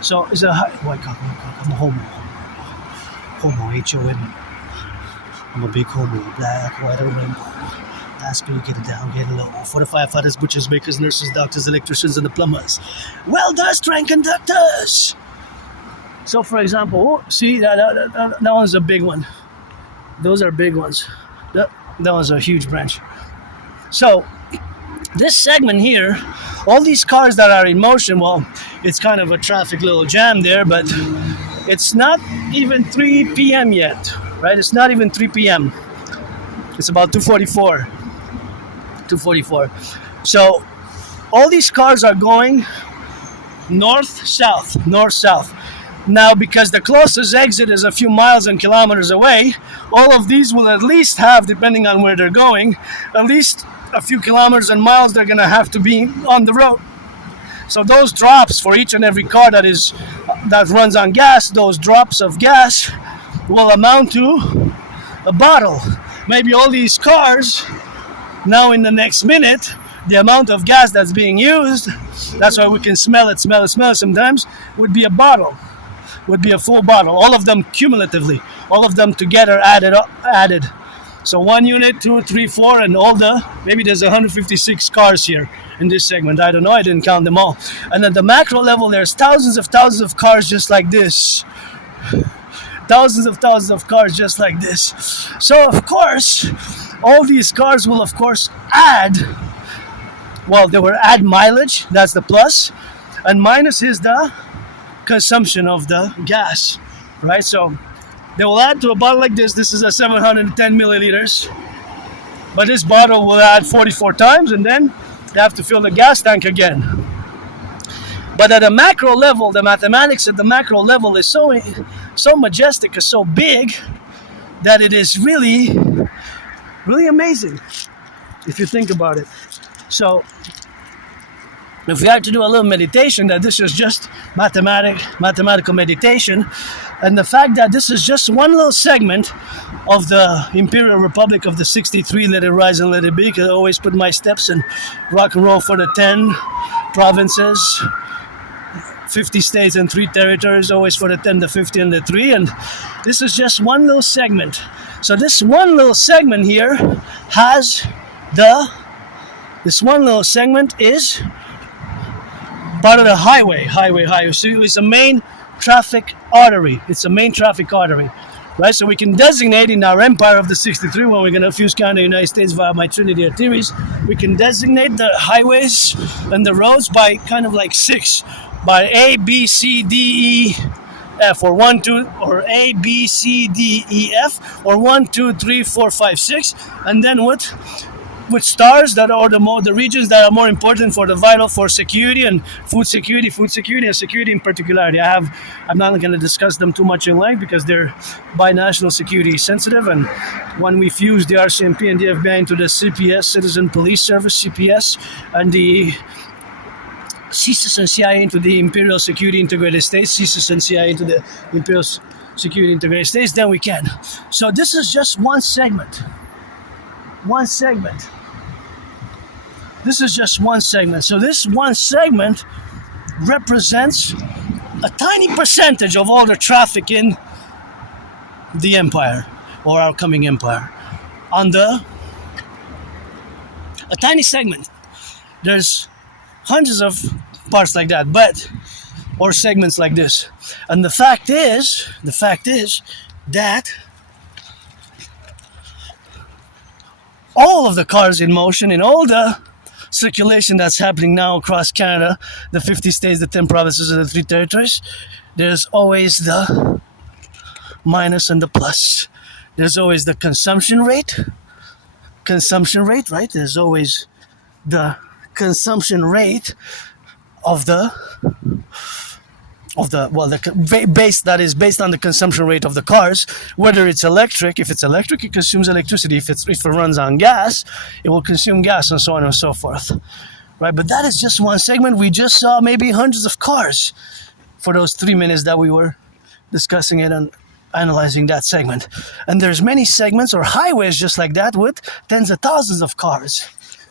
So it's a high, I'm a homo, H-O-M. I'm a big homo, black, white, or rainbow. Aspiesque, get it down, get it low. For the firefighters, butchers, bakers, nurses, doctors, electricians, and the plumbers. Welders, train conductors. So for example, see that one's a big one. Those are big ones. That one's a huge branch. So this segment here, all these cars that are in motion, well, it's kind of a traffic little jam there, but it's not even 3 p.m. yet, right? It's not even 3 p.m. It's about 2:44. So all these cars are going north-south. Now, because the closest exit is a few miles and kilometers away, all of these will at least have, depending on where they're going, at least a few kilometers and miles they're going to have to be on the road. So those drops for each and every car that runs on gas, those drops of gas will amount to a bottle. Maybe all these cars, now in the next minute, the amount of gas that's being used, that's why we can smell it sometimes, would be a bottle. would be a full bottle. All of them cumulatively, all of them together added. So 1 unit, 2, 3, 4, and all maybe there's 156 cars here in this segment. I don't know, I didn't count them all. And at the macro level, there's thousands of cars just like this. Thousands of cars just like this. So of course, all these cars will of course add, well, they will add mileage, that's the plus, and minus is the consumption of the gas, right? So they will add to a bottle like this. This is a 710 milliliters, but this bottle will add 44 times, and then they have to fill the gas tank again. But at a macro level, the mathematics at the macro level is so majestic, is so big, that it is really, really amazing if you think about it. So if we had to do a little meditation, that this is just mathematical meditation, and the fact that this is just one little segment of the Imperial Republic of the 63, let it rise and let it be, because I always put my steps in rock and roll for the 10 provinces, 50 states and 3 territories, always for the 10, the 50, and the 3, and this is just one little segment. So this one little segment here has this one little segment is part of the highway. So it's a main traffic artery. Right? So we can designate in our empire of the 63, when we're going to fuse count the United States via my Trinity of theories, we can designate the highways and the roads by kind of like 6, by A, B, C, D, E, F, or 1, 2, or A, B, C, D, E, F, or 1, 2, 3, 4, 5, 6, and then with stars that are the regions that are more important for the vital, for security and food security and security in particularity. I'm not going to discuss them too much in length because they're by national security sensitive, and when we fuse the RCMP and the FBI into the CPS, Citizen Police Service, CPS, and the CSIS and CIA into the Imperial Security Integrated States, CSIS and CIA into the Imperial Security Integrated States, then we can. So this is just one segment. This is just one segment. So this one segment represents a tiny percentage of all the traffic in the empire, or our coming empire. A tiny segment. There's hundreds of parts like that, or segments like this. And the fact is that all of the cars in motion, in all the circulation that's happening now across Canada, the 50 states, the 10 provinces, and the 3 territories, there's always the minus and the plus. There's always the consumption rate, right? There's always the consumption rate of the base that is based on the consumption rate of the cars. Whether it's electric, if it's electric, it consumes electricity. If it runs on gas, it will consume gas, and so on and so forth. Right? But that is just one segment. We just saw maybe hundreds of cars for those 3 minutes that we were discussing it and analyzing that segment. And there's many segments or highways just like that with tens of thousands of cars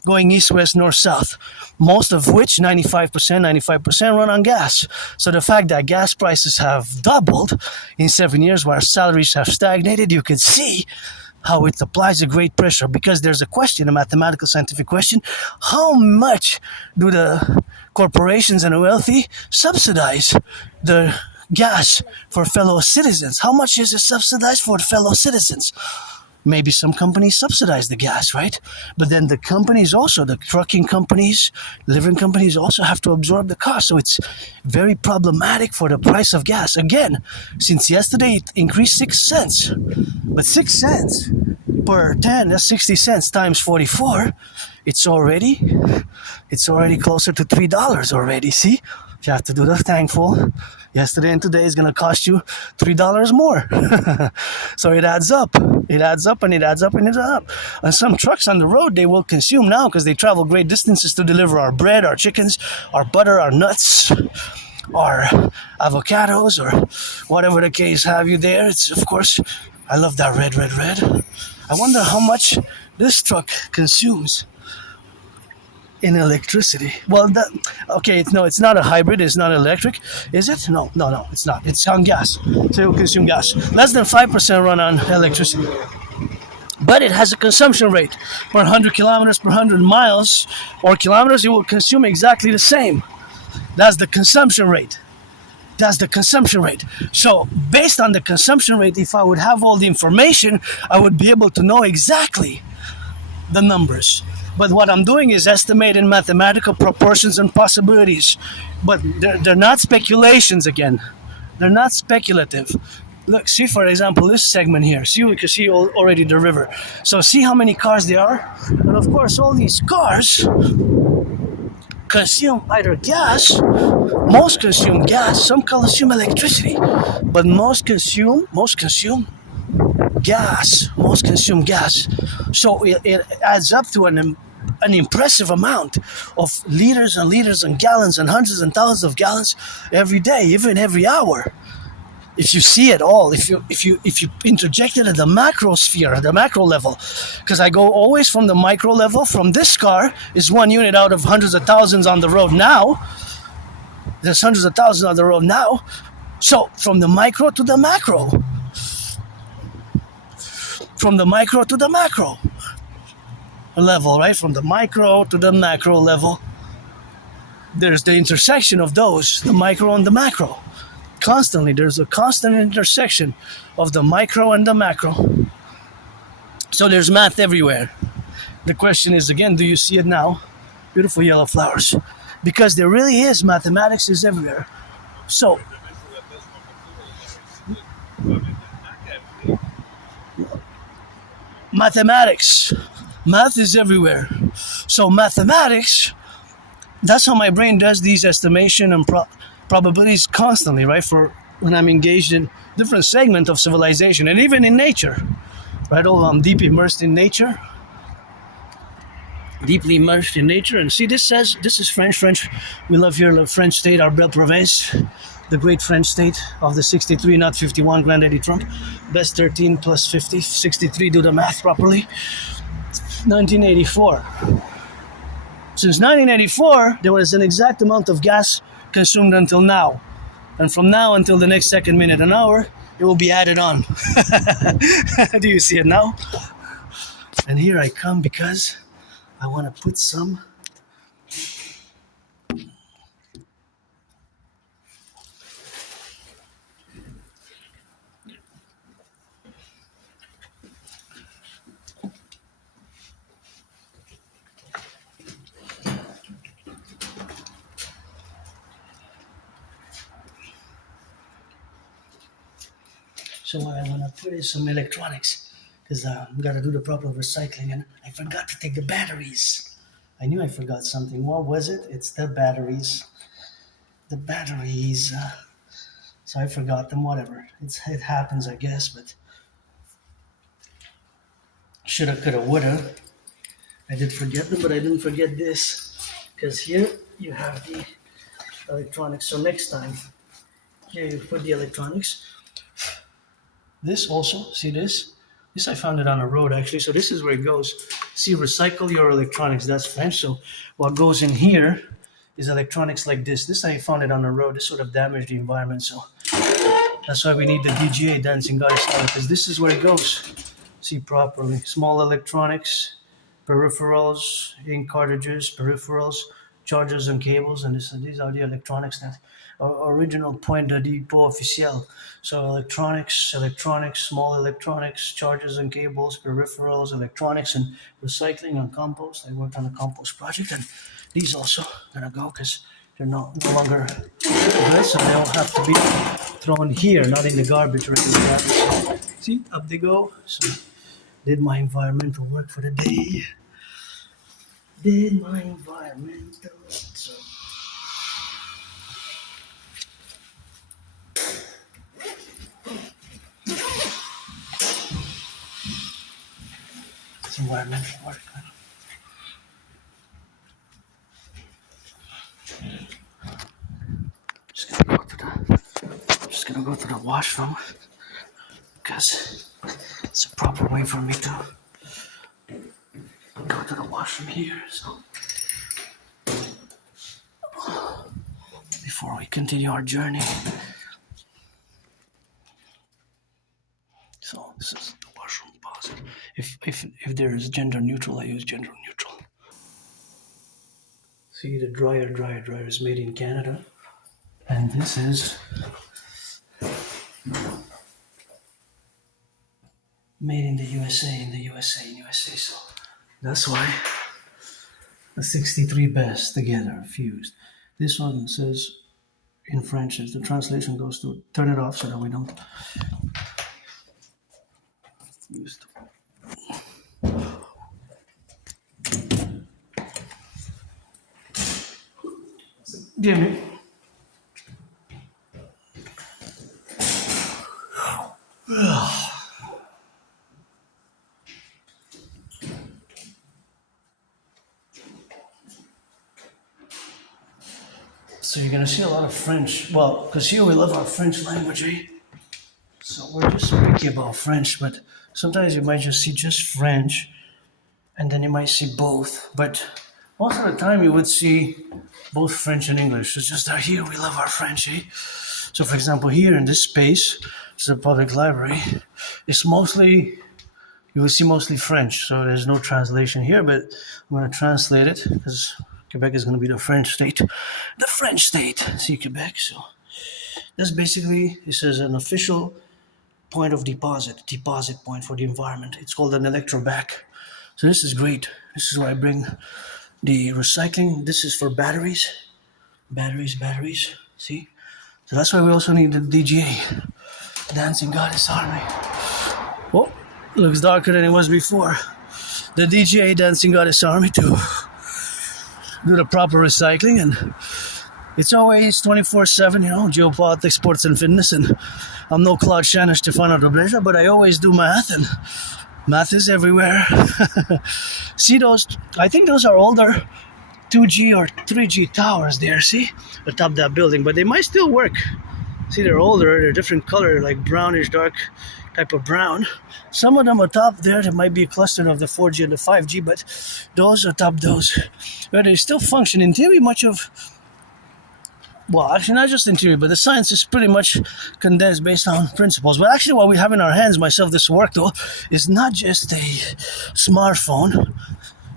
going east, west, north, south, most of which 95% run on gas. So the fact that gas prices have doubled in 7 years while salaries have stagnated, you can see how it applies a great pressure, because there's a question, a mathematical scientific question: how much do the corporations and the wealthy subsidize the gas for fellow citizens? How much is it subsidized for fellow citizens? Maybe some companies subsidize the gas, right? But then the companies also, the trucking companies, delivering companies also have to absorb the cost. So it's very problematic for the price of gas. Again, since yesterday it increased 6 cents. But 6 cents per 10, that's 60 cents times 44. It's already closer to $3 already, see? You have to do the thankful. Yesterday and today is going to cost you $3 more. So it adds up. It adds up and it adds up and it adds up. And some trucks on the road, they will consume now because they travel great distances to deliver our bread, our chickens, our butter, our nuts, our avocados, or whatever the case have you there. It's, of course, I love that red. I wonder how much this truck consumes in electricity. Well, okay, it's not a hybrid. It's not electric, is it? No, it's not. It's on gas. So it will consume gas. Less than 5% run on electricity. But it has a consumption rate per 100 kilometers per 100 miles or kilometers. It will consume exactly the same. That's the consumption rate. That's the consumption rate. So based on the consumption rate, if I would have all the information, I would be able to know exactly the numbers. But what I'm doing is estimating mathematical proportions and possibilities. But they're not speculations again. They're not speculative. Look, see for example this segment here. See, we can see already the river. So see how many cars there are? And of course all these cars consume either gas, most consume gas, some consume electricity, but most consume gas. Most consume gas. So it adds up to an impressive amount of liters and liters and gallons and hundreds and thousands of gallons every day, even every hour. If you see it all, if you interject it at the macro sphere, at the macro level, because I go always from the micro level. From this car is one unit out of hundreds of thousands on the road now. There's hundreds of thousands on the road now. So from the micro to the macro, from the micro to the macro level, right? From the micro to the macro level, there's the intersection of those, the micro and the macro. Constantly, there's a constant intersection of the micro and the macro. So there's math everywhere. The question is again, do you see it now? Beautiful yellow flowers. Because there really is, mathematics is everywhere. So mathematics, math is everywhere. So mathematics, that's how my brain does these estimation and probabilities constantly, right? For when I'm engaged in different segment of civilization and even in nature, right? Oh, I'm deeply immersed in nature. Deeply immersed in nature. And see, this is French. We love here the French state, our belle province, the great French state of the 63, not 51, Granddaddy Trump. Best 13 plus 50, 63, do the math properly. 1984. Since 1984, there was an exact amount of gas consumed until now. And from now until the next second, minute, and hour, it will be added on. Do you see it now? And here I come because I want to put some So what I want to put is some electronics because I've got to do the proper recycling, and I forgot to take the batteries. I knew I forgot something. What was it? It's the batteries. The batteries. So I forgot them. Whatever. It happens, I guess. But shoulda, coulda, woulda. I did forget them, but I didn't forget this because here you have the electronics. So next time, here you put the electronics. This also, see this? This I found it on a road actually. So this is where it goes. See, recycle your electronics. That's French. So what goes in here is electronics like this. This I found it on the road. This sort of damaged the environment. So that's why we need the DGA, Dancing Goddess, because this is where it goes. See properly. Small electronics, peripherals, ink cartridges, peripherals, chargers and cables, and these are the electronics that are original point de depot officiel. So electronics, small electronics, chargers and cables, peripherals, electronics, and recycling and compost. I worked on a compost project, and these also gonna go because they're no longer good, so they don't have to be thrown here, not in the garbage or in the garbage. So, see, up they go. So did my environmental work for the day. Did my environmental work. So it's environmental work. Just gonna go to the washroom because it's a proper way for me to go to the washroom here. So before we continue our journey. So this is the washroom deposit. If there is gender neutral, I use gender neutral. See, the dryer is made in Canada, and this is made in the USA. So that's why the 63 best together fused. This one says in French, as the translation goes to turn it off so that we don't use it. Jimmy. So you're gonna see a lot of French. Well, because here we love our French language, eh? So we're just picky about French, but sometimes you might just see just French, and then you might see both. But most of the time you would see both French and English. It's just that here we love our French, eh? So for example, here in this space, it's a public library. It's mostly, you will see mostly French, so there's no translation here, but I'm gonna translate it, because Quebec is gonna be the French state. The French state, see Quebec, so. That's basically, this is an official point of deposit point for the environment. It's called an electroback. So this is great. This is where I bring the recycling. This is for batteries, see? So that's why we also need the DGA, Dancing Goddess Army. Oh, looks darker than it was before. The DGA, Dancing Goddess Army, to do the proper recycling, and it's always 24/7, geopolitics, sports, and fitness. And I'm no Claude Shannon, Stefano Dobleja, but I always do math, and math is everywhere. See those? I think those are older 2G or 3G towers there, see? Atop that building, but they might still work. See, they're older, they're different color, like brownish, dark type of brown. Some of them atop there might be a cluster of the 4G and the 5G, but those atop those, but they still function. In theory, much of, well, actually not just in theory, but the science is pretty much condensed based on principles. But actually what we have in our hands, myself, this work tool, is not just a smartphone.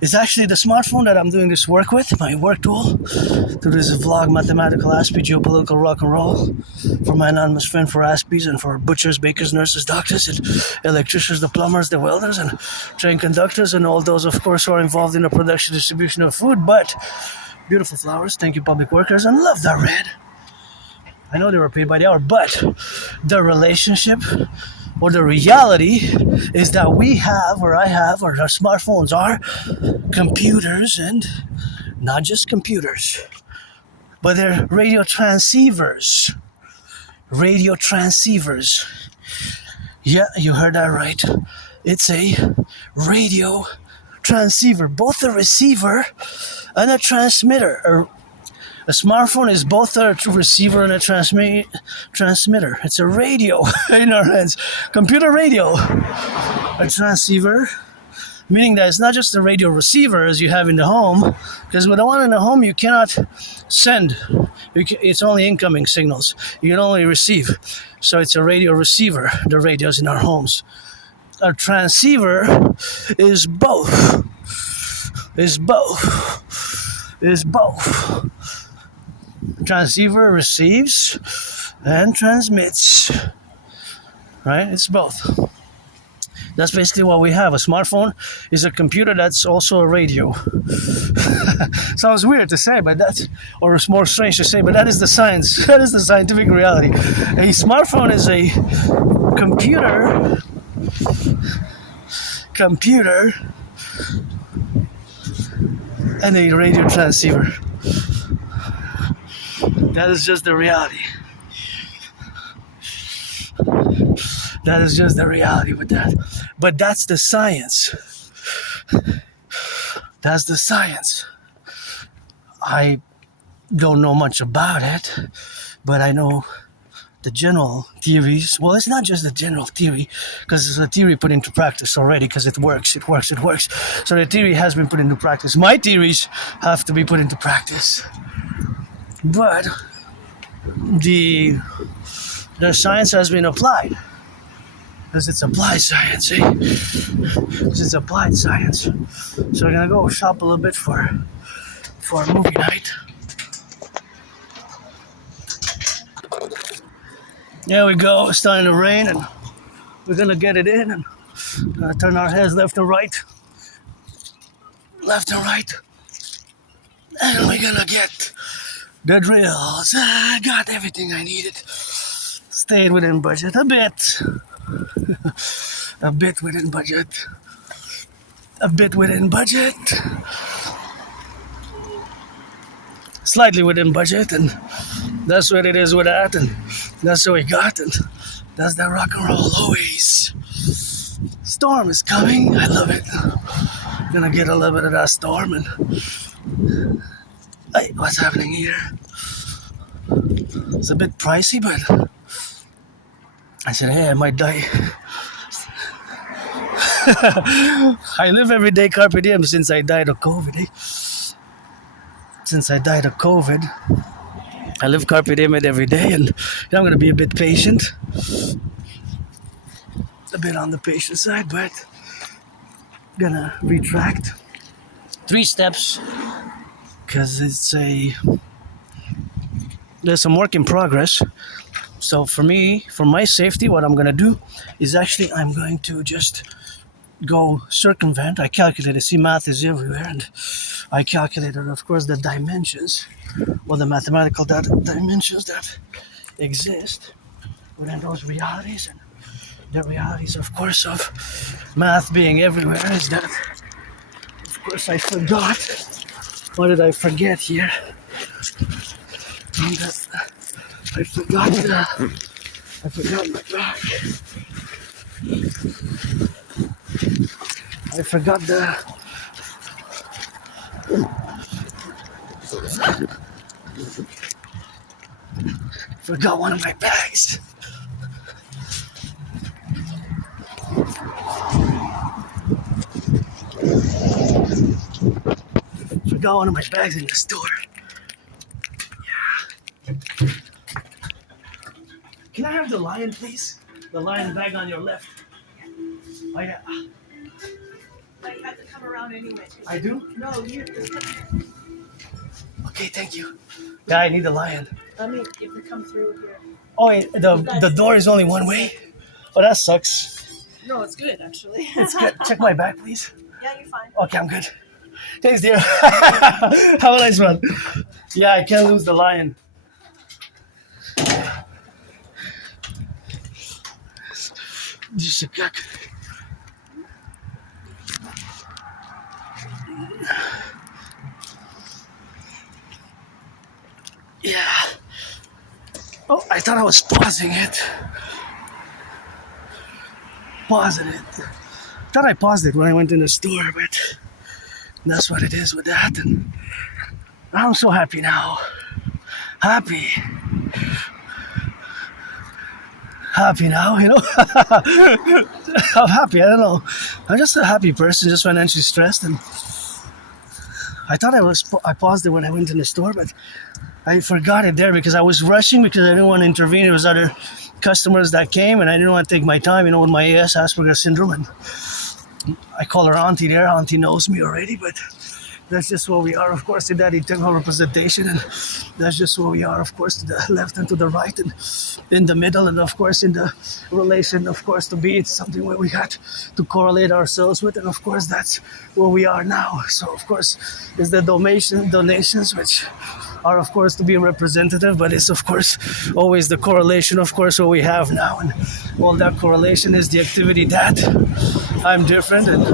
It's actually the smartphone that I'm doing this work with, my work tool, through this vlog, mathematical Aspie, geopolitical rock and roll, for my anonymous friend, for Aspies, and for butchers, bakers, nurses, doctors, and electricians, the plumbers, the welders, and train conductors, and all those, of course, who are involved in the production, distribution of food. But beautiful flowers, thank you, public workers, and love that red. I know they were paid by the hour, but the relationship or the reality is that we have, or I have, or our smartphones are computers, and not just computers, but they're radio transceivers. Radio transceivers. Yeah, you heard that right. It's a radio transceiver, both a receiver and a transmitter. A smartphone is both a receiver and a transmitter. It's a radio in our hands. Computer radio. A transceiver, meaning that it's not just a radio receiver as you have in the home, because with the one in the home you cannot send. It's only incoming signals. You can only receive. So it's a radio receiver, the radios in our homes. A transceiver is both. Transceiver receives and transmits, right? It's both. That's basically what we have. A smartphone is a computer that's also a radio. Sounds weird to say, but that's, or it's more strange to say, but that is the science. That is the scientific reality. A smartphone is a computer and a radio transceiver. That is just the reality. That is just the reality with that. But that's the science. That's the science. I don't know much about it, but I know the general theories. Well, it's not just the general theory, because it's a theory put into practice already, because it works. So the theory has been put into practice. My theories have to be put into practice. But the science has been applied. Because it's applied science, eh? Because it's applied science. So we're gonna go shop a little bit for a movie night. There we go, it's starting to rain and we're gonna get it in and turn our heads left and right. Left and right. And we're gonna get the drills. I got everything I needed. Stayed within budget a bit. A bit within budget. A bit within budget. Slightly within budget, and that's what it is with that, and that's what we got, and that's that rock and roll always. Storm is coming, I love it. Gonna get a little bit of that storm, and hey, what's happening here? It's a bit pricey, but I said, hey, I might die. I live every day carpe diem since I died of COVID, eh? Since I died of COVID, I live carpe diem every day, and I'm gonna be a bit patient. A bit on the patient side, but gonna retract 3 steps because there's some work in progress. So for me, for my safety, what I'm gonna do is actually I'm going to just go circumvent. I calculated, see, math is everywhere, and I calculated, of course, the dimensions, or the mathematical dimensions that exist within those realities. And the realities, of course, of math being everywhere is that, of course, I forgot. What did I forget here? I forgot my bag. I forgot one of my bags. Forgot one of my bags in the store. Yeah. Can I have the lion, please? The lion bag on your left. Oh yeah. But you have to come around anyway. I do? No, you just come here. Okay, thank you. Yeah, I need the lion. Let me, if you come through here. Oh, wait, the door is only one way? Oh, that sucks. No, it's good, actually. It's good. Check my back, please. Yeah, you're fine. Okay, I'm good. Thanks, dear. Have a nice one. Yeah, I can't lose the lion. Just a cock. Yeah. Oh, I thought I was pausing it. Pausing it. Thought I paused it when I went in the store, but that's what it is with that. And I'm so happy now. Happy now, you know. I'm happy. I don't know. I'm just a happy person, just financially stressed, and I thought I paused it when I went in the store, but I forgot it there because I was rushing because I didn't want to intervene. There was other customers that came, and I didn't want to take my time, you know, with my Asperger's syndrome. And I call her auntie there. Auntie knows me already, but that's just where we are, of course, in that integral representation, and that's just where we are, of course, to the left and to the right, and in the middle, and of course in the relation, of course, to be. It's something where we got to correlate ourselves with, and of course that's where we are now. So of course is the donations, which are of course to be representative, but it's of course always the correlation, of course, what we have now, and all that correlation is the activity that I'm different, and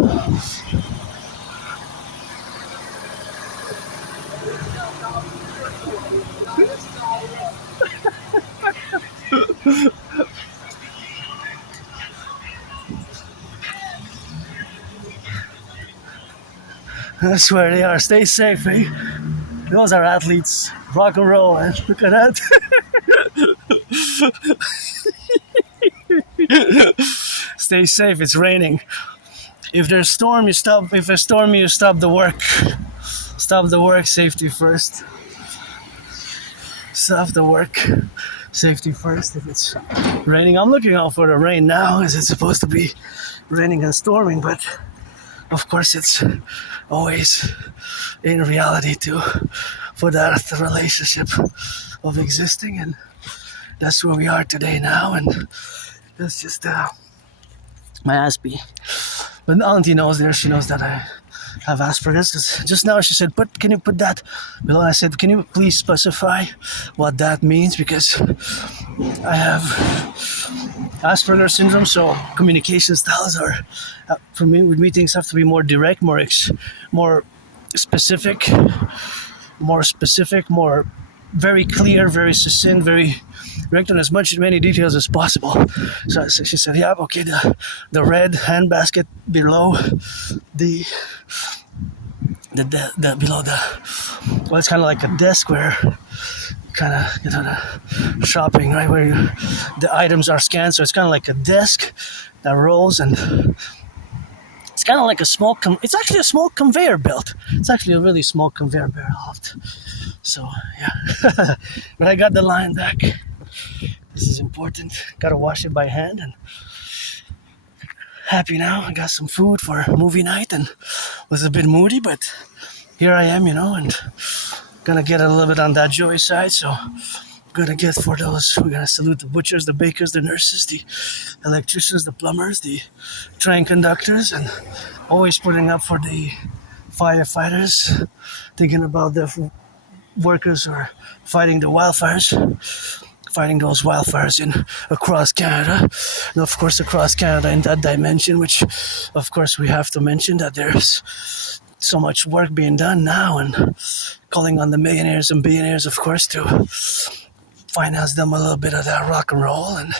that's where they are. Stay safe, eh? Those are athletes. Rock and roll, eh? Look at that. Stay safe, it's raining. If there's storm, you stop. If there's storm, you stop the work. Stop the work, safety first. stuff, the work, safety first. If it's raining, I'm looking out for the rain now, as it's supposed to be raining and storming, but of course it's always in reality too for that relationship of existing, and that's where we are today now. And that's just my Aspie. But the auntie knows there, she knows that I have Asperger's, because just now she said, can you put that below? And I said, can you please specify what that means, because I have Asperger's syndrome, so communication styles are, for me, with me, things have to be more direct, more specific, more very clear, very succinct, very direct, on as many details as possible. So she said, yeah, okay, the red handbasket below the below the, well, it's kind of like a desk where kind of, the shopping, right, where the items are scanned. So it's kind of like a desk that rolls, and it's kind of like it's actually a small conveyor belt. It's actually a really small conveyor belt. So yeah, but I got the line back. This is important. Got to wash it by hand, and happy now. I got some food for movie night, and was a bit moody, but here I am, and gonna get a little bit on that joy side. So gonna get for those. We're gonna salute the butchers, the bakers, the nurses, the electricians, the plumbers, the train conductors, and always putting up for the firefighters, thinking about the workers who are fighting the wildfires. Fighting those wildfires across Canada, and of course across Canada in that dimension, which of course we have to mention that there's so much work being done now, and calling on the millionaires and billionaires, of course, to finance them a little bit of that rock and roll, and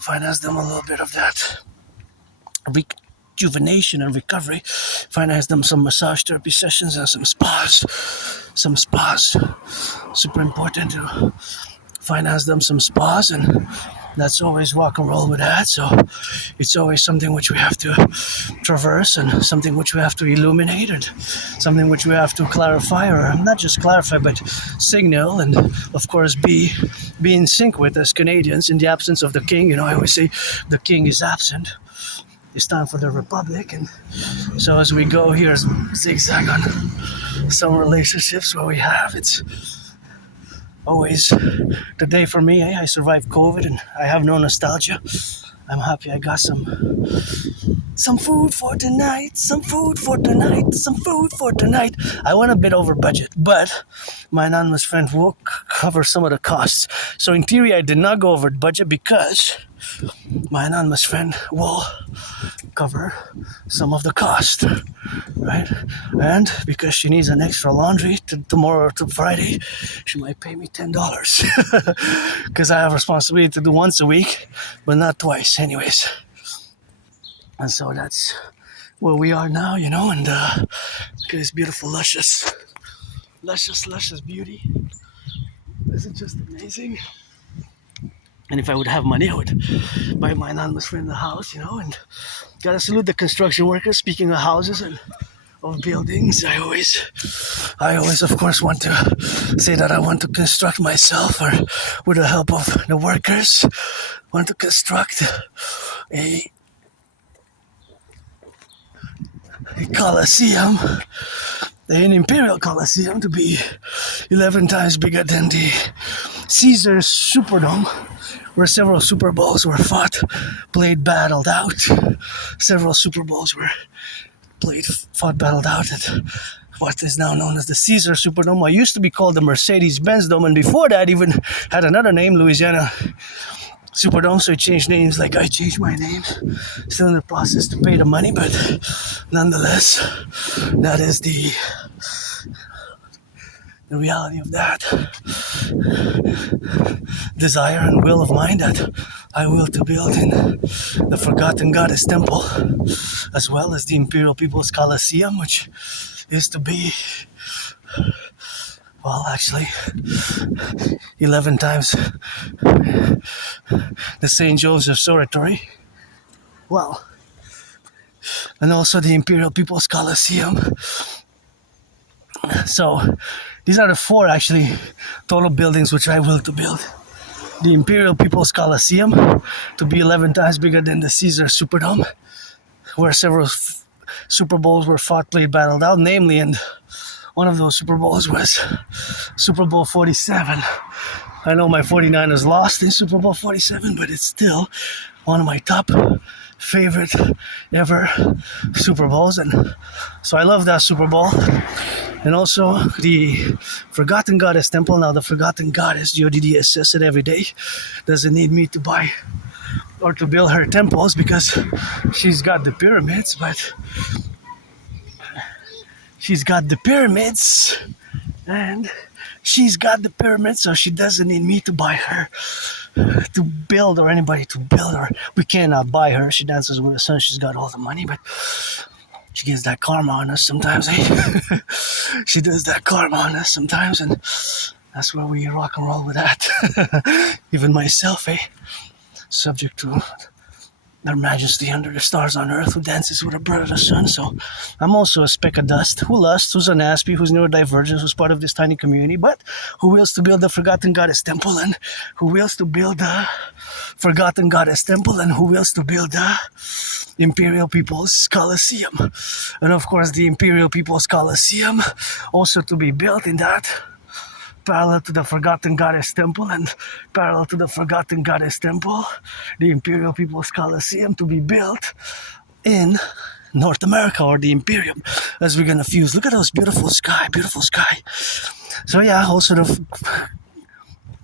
finance them a little bit of that rejuvenation and recovery, finance them some massage therapy sessions and some spas, super important to finance them some spas, and that's always rock and roll with that. So it's always something which we have to traverse, and something which we have to illuminate, and something which we have to clarify, or not just clarify, but signal, and of course be in sync with as Canadians. In the absence of the king, I always say the king is absent. It's time for the Republic. And so as we go here, zigzag on some relationships where we have, it's always the day for me. I survived COVID, and I have no nostalgia. I'm happy I got some food for tonight, some food for tonight. I went a bit over budget, but my anonymous friend will cover some of the costs. So in theory, I did not go over budget, because my anonymous friend will cover some of the cost, right? And because she needs an extra laundry tomorrow to Friday, she might pay me $10, because I have responsibility to do once a week, but not twice anyways. And so that's where we are now, and look at this beautiful, luscious beauty. This is just amazing. And if I would have money, I would buy my anonymous friend a house, and gotta salute the construction workers. Speaking of houses and of buildings, I always, of course, want to say that I want to construct myself, or with the help of the workers, want to construct a Colosseum, an Imperial Colosseum, to be 11 times bigger than the Caesar's Superdome, where several Super Bowls were fought, played, battled out. Several Super Bowls were played, fought, battled out at what is now known as the Caesar Superdome. It used to be called the Mercedes-Benz Dome, and before that even had another name, Louisiana Superdome, so it changed names like I changed my name. Still in the process to pay the money, but nonetheless, that is the reality of that desire and will of mine, that I will to build in the Forgotten Goddess Temple, as well as the Imperial People's Colosseum, which is to be, well, actually 11 times the St. Joseph's Oratory. Well, and also the Imperial People's Colosseum So these are the 4 actually total buildings which I will to build. The Imperial People's Coliseum, to be 11 times bigger than the Caesar Superdome, where several Super Bowls were fought, played, battled out, namely, and one of those Super Bowls was Super Bowl 47. I know my 49ers lost in Super Bowl 47, but it's still one of my top favorite ever Super Bowls. And so I love that Super Bowl. And also the Forgotten Goddess Temple. Now the Forgotten Goddess, GODD, says it every day, doesn't need me to buy or to build her temples because she's got the pyramids, but she's got the pyramids and she's got the pyramids, so she doesn't need me to buy her to build or anybody to build her. We cannot buy her. She dances with the sun. She's got all the money, but she gets that karma on us sometimes, eh? She does that karma on us sometimes, and that's where we rock and roll with that. Even myself, eh? Subject to Their Majesty under the stars on earth, who dances with her brother the sun. So I'm also a speck of dust who lusts, who's a N.A.C.W.P, who's neurodivergent, who's part of this tiny community, but who wills to build the Forgotten Goddess Temple, and who wills to build the Forgotten Goddess Temple, and who wills to build the Imperial People's Coliseum. And of course the Imperial People's Coliseum also to be built in that parallel to the Forgotten Goddess Temple, and parallel to the Forgotten Goddess Temple, the Imperial People's Coliseum to be built in North America, or the Imperium, as we're gonna fuse. Look at those beautiful sky. So yeah, also the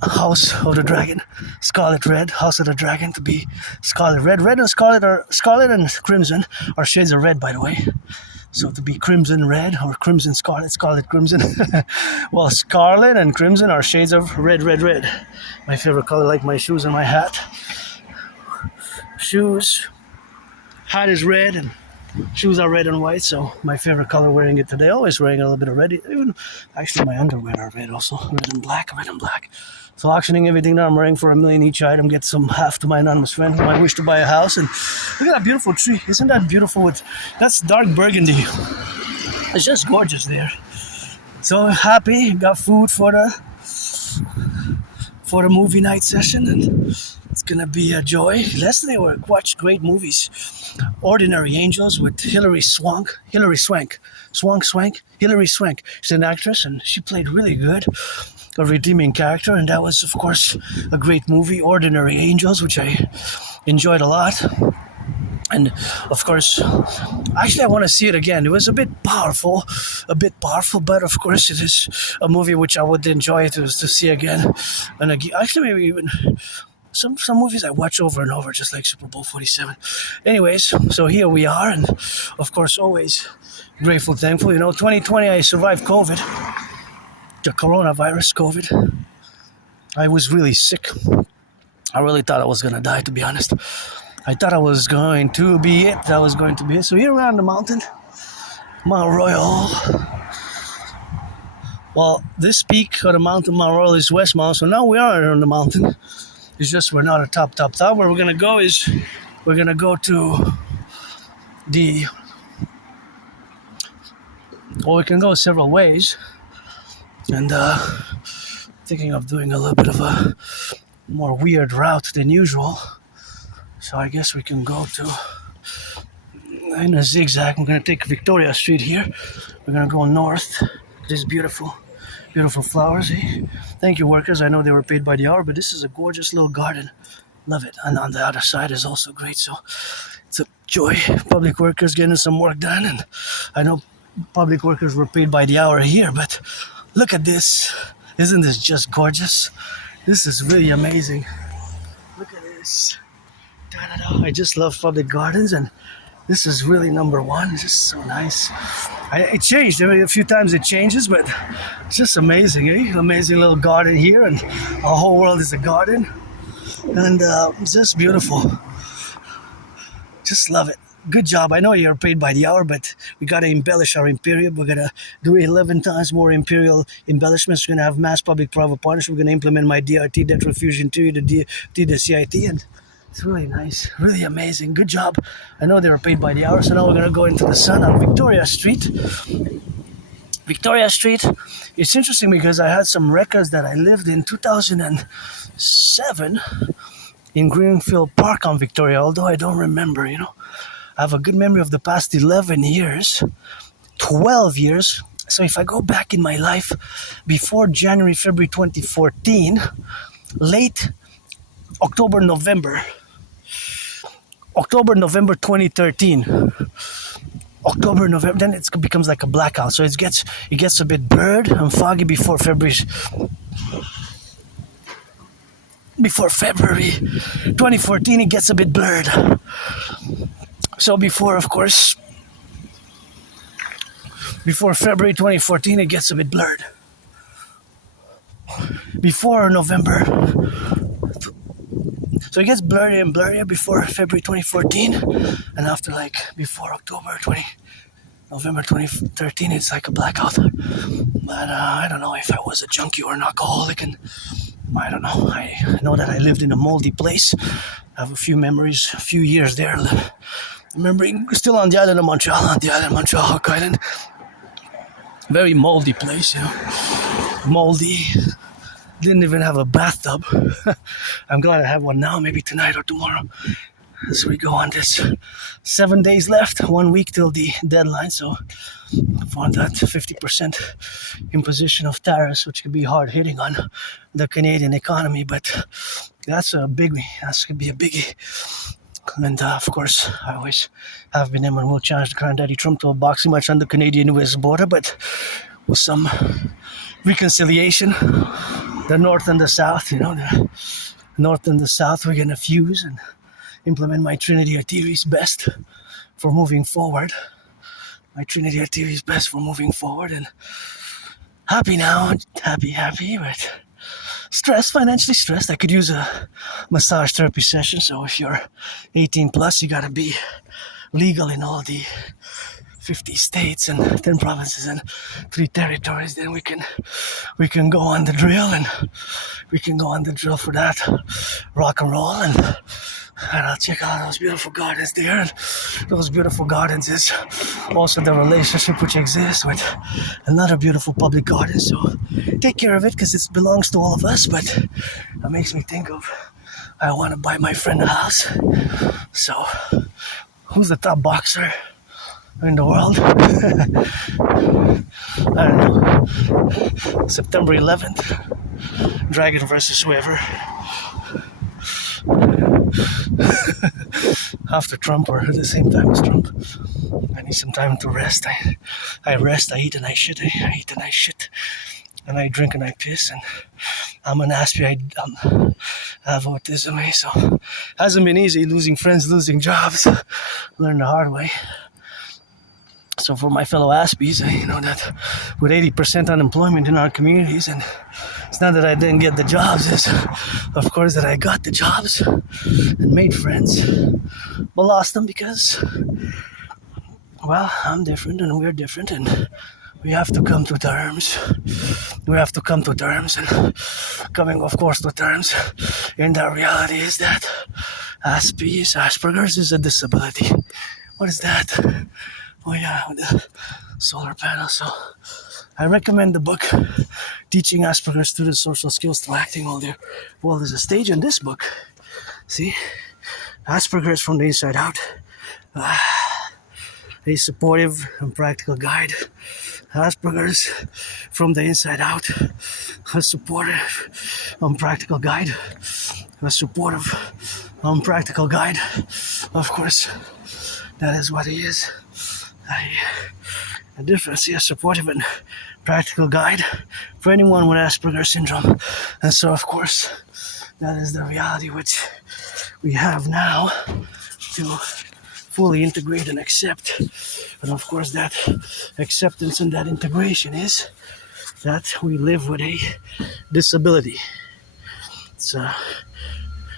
House of the Dragon, Scarlet Red, House of the Dragon to be Scarlet Red. Red and Scarlet are Scarlet and Crimson are shades of red, by the way. So to be Crimson Red or Crimson Scarlet, Scarlet Crimson. Well, Scarlet and Crimson are shades of red. My favorite color, like my shoes and my hat. Hat is red, and shoes are red and white. So my favorite color, wearing it today. Always wearing a little bit of red. Even actually my underwear are red also. Red and black. So auctioning everything that I'm wearing for $1 million each item. Get some half to my anonymous friend who might wish to buy a house. And look at that beautiful tree. Isn't that beautiful? That's dark burgundy. It's just gorgeous there. So happy. Got food for the movie night session, and it's gonna be a joy. Yesterday we watched great movies. Ordinary Angels with Hilary Swank. She's an actress, and she played really good. A redeeming character, and that was of course a great movie, Ordinary Angels, which I enjoyed a lot. And of course, actually I want to see it again. It was a bit powerful, but of course it is a movie which I would enjoy to see again and again. Actually, maybe even some movies I watch over and over, just like Super Bowl 47. Anyways, so here we are, and of course always grateful, thankful. 2020 I survived COVID. The coronavirus, COVID. I was really sick. I really thought I was gonna die, to be honest. I thought I was going to be it. So here we're on the mountain, Mount Royal. Well, this peak of the mountain, Mount Royal, is West Mount. So now we are on the mountain. It's just we're not at top. Where we're gonna go is we're gonna go to the. Well, we can go several ways. And thinking of doing a little bit of a more weird route than usual. So I guess we can go in a zigzag. We're going to take Victoria Street here. We're going to go north. These beautiful flowers. Eh? Thank you, workers. I know they were paid by the hour, but this is a gorgeous little garden. Love it. And on the other side is also great. So it's a joy. Public workers getting some work done. And I know public workers were paid by the hour here, but look at this. Isn't this just gorgeous? This is really amazing. Look at this. I just love public gardens, and this is really number one. It's just so nice. It changed. A few times it changes, but it's just amazing, eh? Amazing little garden here, and our whole world is a garden. And it's just beautiful. Just love it. Good job. I know you're paid by the hour, but we got to embellish our Imperium. We're going to do 11 times more Imperial embellishments. We're going to have mass public-private partnership. We're going to implement my DRT, debt refusion to the CIT, and it's really nice, really amazing. Good job. I know they were paid by the hour, so now we're going to go into the sun on Victoria Street. Victoria Street. It's interesting because I had some records that I lived in 2007 in Greenfield Park on Victoria, although I don't remember, I have a good memory of the past 11 years, 12 years. So if I go back in my life before January, February 2014, late October, November 2013, October, November, then it becomes like a blackout. So it gets a bit blurred and foggy before February 2014, it gets a bit blurred. So before February 2014, it gets a bit blurred. Before November, so it gets blurrier and blurrier before February 2014, and after before November 2013, it's like a blackout. But I don't know if I was a junkie or an alcoholic, and I don't know. I know that I lived in a moldy place. I have a few memories, a few years there. Remembering, still on the island of Montreal, Hawk Island. Very moldy place, moldy. Didn't even have a bathtub. I'm glad I have one now, maybe tonight or tomorrow. As we go on this 7 days left, 1 week till the deadline. So for that 50% imposition of tariffs, which could be hard hitting on the Canadian economy, but that's a biggie. That's gonna be a biggie. And of course, I always have been and will challenge the current Daddy Trump to a boxing match on the Canadian-US border, but with some reconciliation. The North and the South, the North and the South, we're gonna fuse and implement my Trinity of theories best for moving forward. My Trinity of theories best for moving forward, and happy now, happy, but financially stressed. I could use a massage therapy session. So if you're 18 plus, you gotta be legal in all the 50 states and 10 provinces and 3 territories. Then we can go on the drill, and we can go on the drill for that rock and roll, and I'll check out those beautiful gardens there. And those beautiful gardens is also the relationship which exists with another beautiful public garden. So take care of it, because it belongs to all of us. But that makes me think of, I want to buy my friend a house. So who's the top boxer in the world? I don't know. September 11th, Dragon versus whoever. After Trump or at the same time as Trump. I need some time to rest. I rest, I eat and I shit. I eat and I shit. And I drink and I piss. And I'm an Aspiesque. I have autism, so it hasn't been easy, losing friends, losing jobs. Learned the hard way. So for my fellow Aspies, I know that with 80% unemployment in our communities, and it's not that I didn't get the jobs, it's of course that I got the jobs and made friends, but lost them because, well, I'm different and we're different, and we have to come to terms. And coming, of course, to terms, and the reality is that Asperger's is a disability. What is that? Oh yeah, the solar panel. So I recommend the book Teaching Asperger's Students Social Skills Through Acting All Their World as a Stage. In this book, see, Asperger's from the inside out. A supportive and practical guide. Asperger's from the inside out. A supportive and practical guide. A supportive and practical guide. Of course, that is what he is. The difference here, supportive and practical guide for anyone with Asperger's syndrome. And so, of course, that is the reality which we have now to fully integrate and accept. And of course, that acceptance and that integration is that we live with a disability.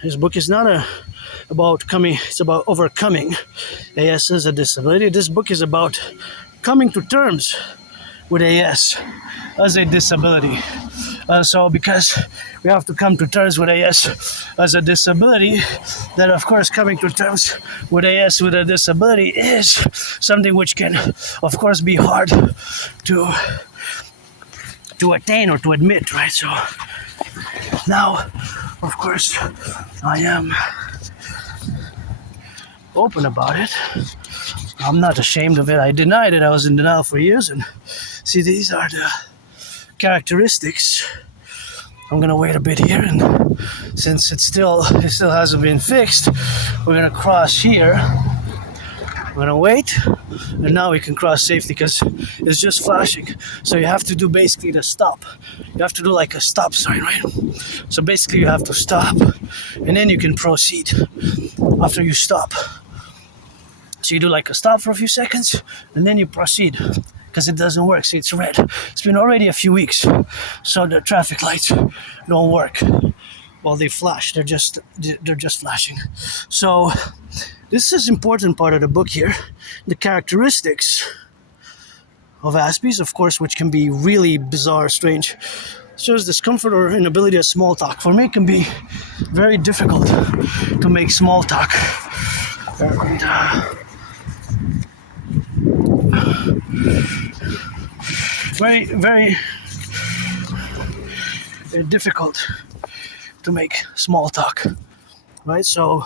This book is not it's about overcoming AS as a disability. This book is about coming to terms with AS as a disability. So because we have to come to terms with AS as a disability, then of course coming to terms with AS with a disability is something which can of course be hard to attain or to admit, right? So now of course I am open about it. I'm not ashamed of it. I denied it. I was in denial for years, and see, these are the characteristics. I'm gonna wait a bit here, and since it still hasn't been fixed, we're gonna cross here. We're gonna wait, and now we can cross safely because it's just flashing. So you have to do basically the stop. You have to do like a stop sign, right? So basically you have to stop, and then you can proceed after you stop. So you do like a stop for a few seconds, and then you proceed. Because it doesn't work. See, it's red. It's been already a few weeks, so the traffic lights don't work. Well, they flash. They're just flashing. So this is important part of the book here. The characteristics of Aspies, of course, which can be really bizarre, strange. Shows discomfort or inability of small talk. For me, it can be very difficult to make small talk. And, very, very difficult to make small talk, right? So,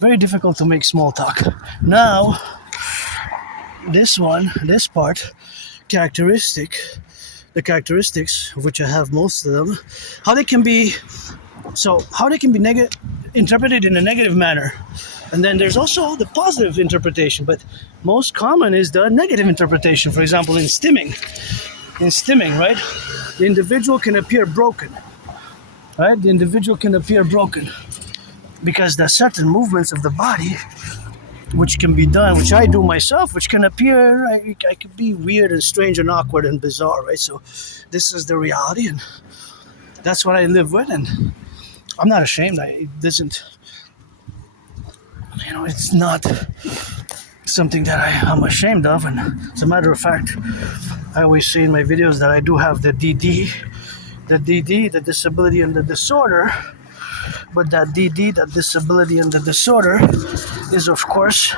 very difficult to make small talk. Now, this part, the characteristics, of which I have most of them, how they can be interpreted in a negative manner. And then there's also the positive interpretation, but most common is the negative interpretation. For example, in stimming, right? The individual can appear broken, right? The individual can appear broken because there's certain movements of the body which can be done, which I do myself, which can appear, I could be weird and strange and awkward and bizarre, right? So this is the reality, and that's what I live with, and I'm not ashamed. It's not something that I'm ashamed of, and as a matter of fact, I always say in my videos that I do have the dedie, the disability and the disorder, but that dedie, that disability and the disorder is of course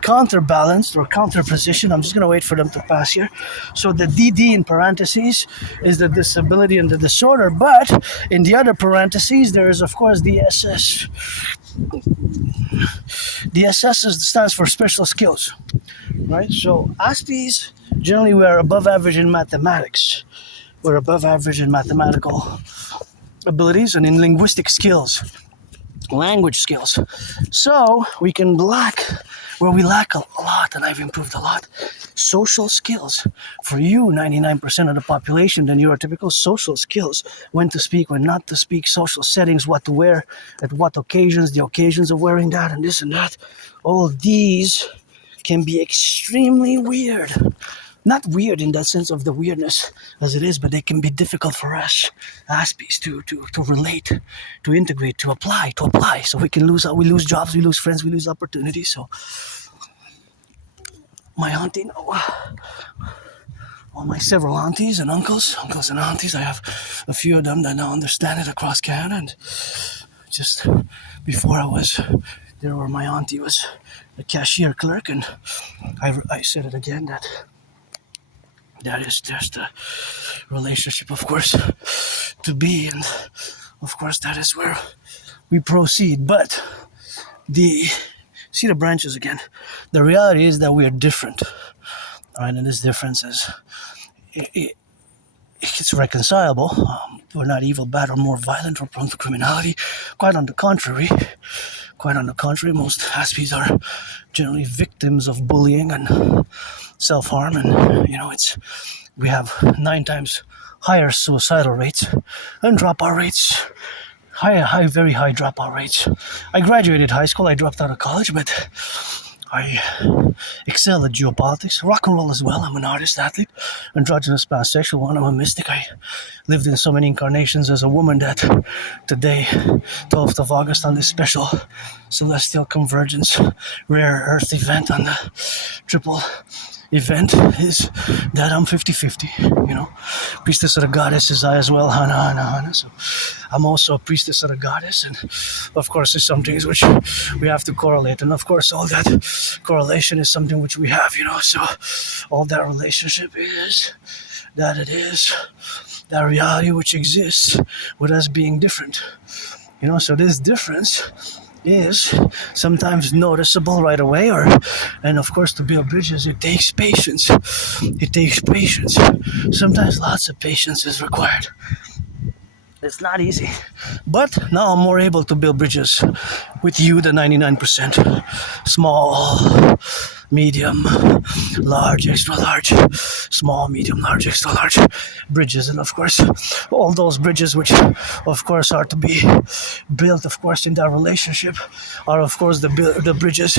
counterbalanced or counterposition. I'm just going to wait for them to pass here. So the dedie in parentheses is the disability and the disorder, but in the other parentheses there is of course the SS. The SS stands for special skills, right? So Aspies, generally we are above average in mathematics. We're above average in mathematical abilities and in linguistic skills, language skills. So we can lack, where we lack a lot, and I've improved a lot, social skills. For you, 99% of the population, then your typical social skills, when to speak, when not to speak, social settings, what to wear, at what occasions, the occasions of wearing that and this and that. All these can be extremely weird. Not weird in that sense of the weirdness as it is, but they can be difficult for us, Aspies, to relate, to integrate, to apply. So we lose jobs, we lose friends, we lose opportunities. So my auntie, all my several aunties and uncles and aunties, I have a few of them that now understand it across Canada. And just before I was there, where my auntie was a cashier clerk, and I said it again, that is just a relationship, of course, to be, and of course that is where we proceed. But see the branches again. The reality is that we are different, right? And this difference is it's reconcilable. We're not evil, bad, or more violent, or prone to criminality. Quite on the contrary, most Aspies are generally victims of bullying and self-harm, and we have 9 times higher suicidal rates and dropout rates. Very high dropout rates. I graduated high school, I dropped out of college, but I excel at geopolitics, rock and roll as well. I'm an artist, athlete, androgynous, pansexual one. I'm a mystic. I lived in so many incarnations as a woman that today, 12th of August, on this special celestial convergence, rare earth event on the triple event is that I'm 50-50, you know. Priestess of the goddess is I as well, Hana. So I'm also a priestess of the goddess, and of course there's some things which we have to correlate, and of course all that correlation is something which we have, you know. So all that relationship is that it is that reality which exists with us being different, you know. So this difference is sometimes noticeable right away, and of course to build bridges it takes patience. Sometimes lots of patience is required. It's not easy, but now I'm more able to build bridges with you, the 99%. Small, medium, large, extra large, small, medium, large, extra large bridges, and of course all those bridges which of course are to be built, of course, in that relationship are of course the bridges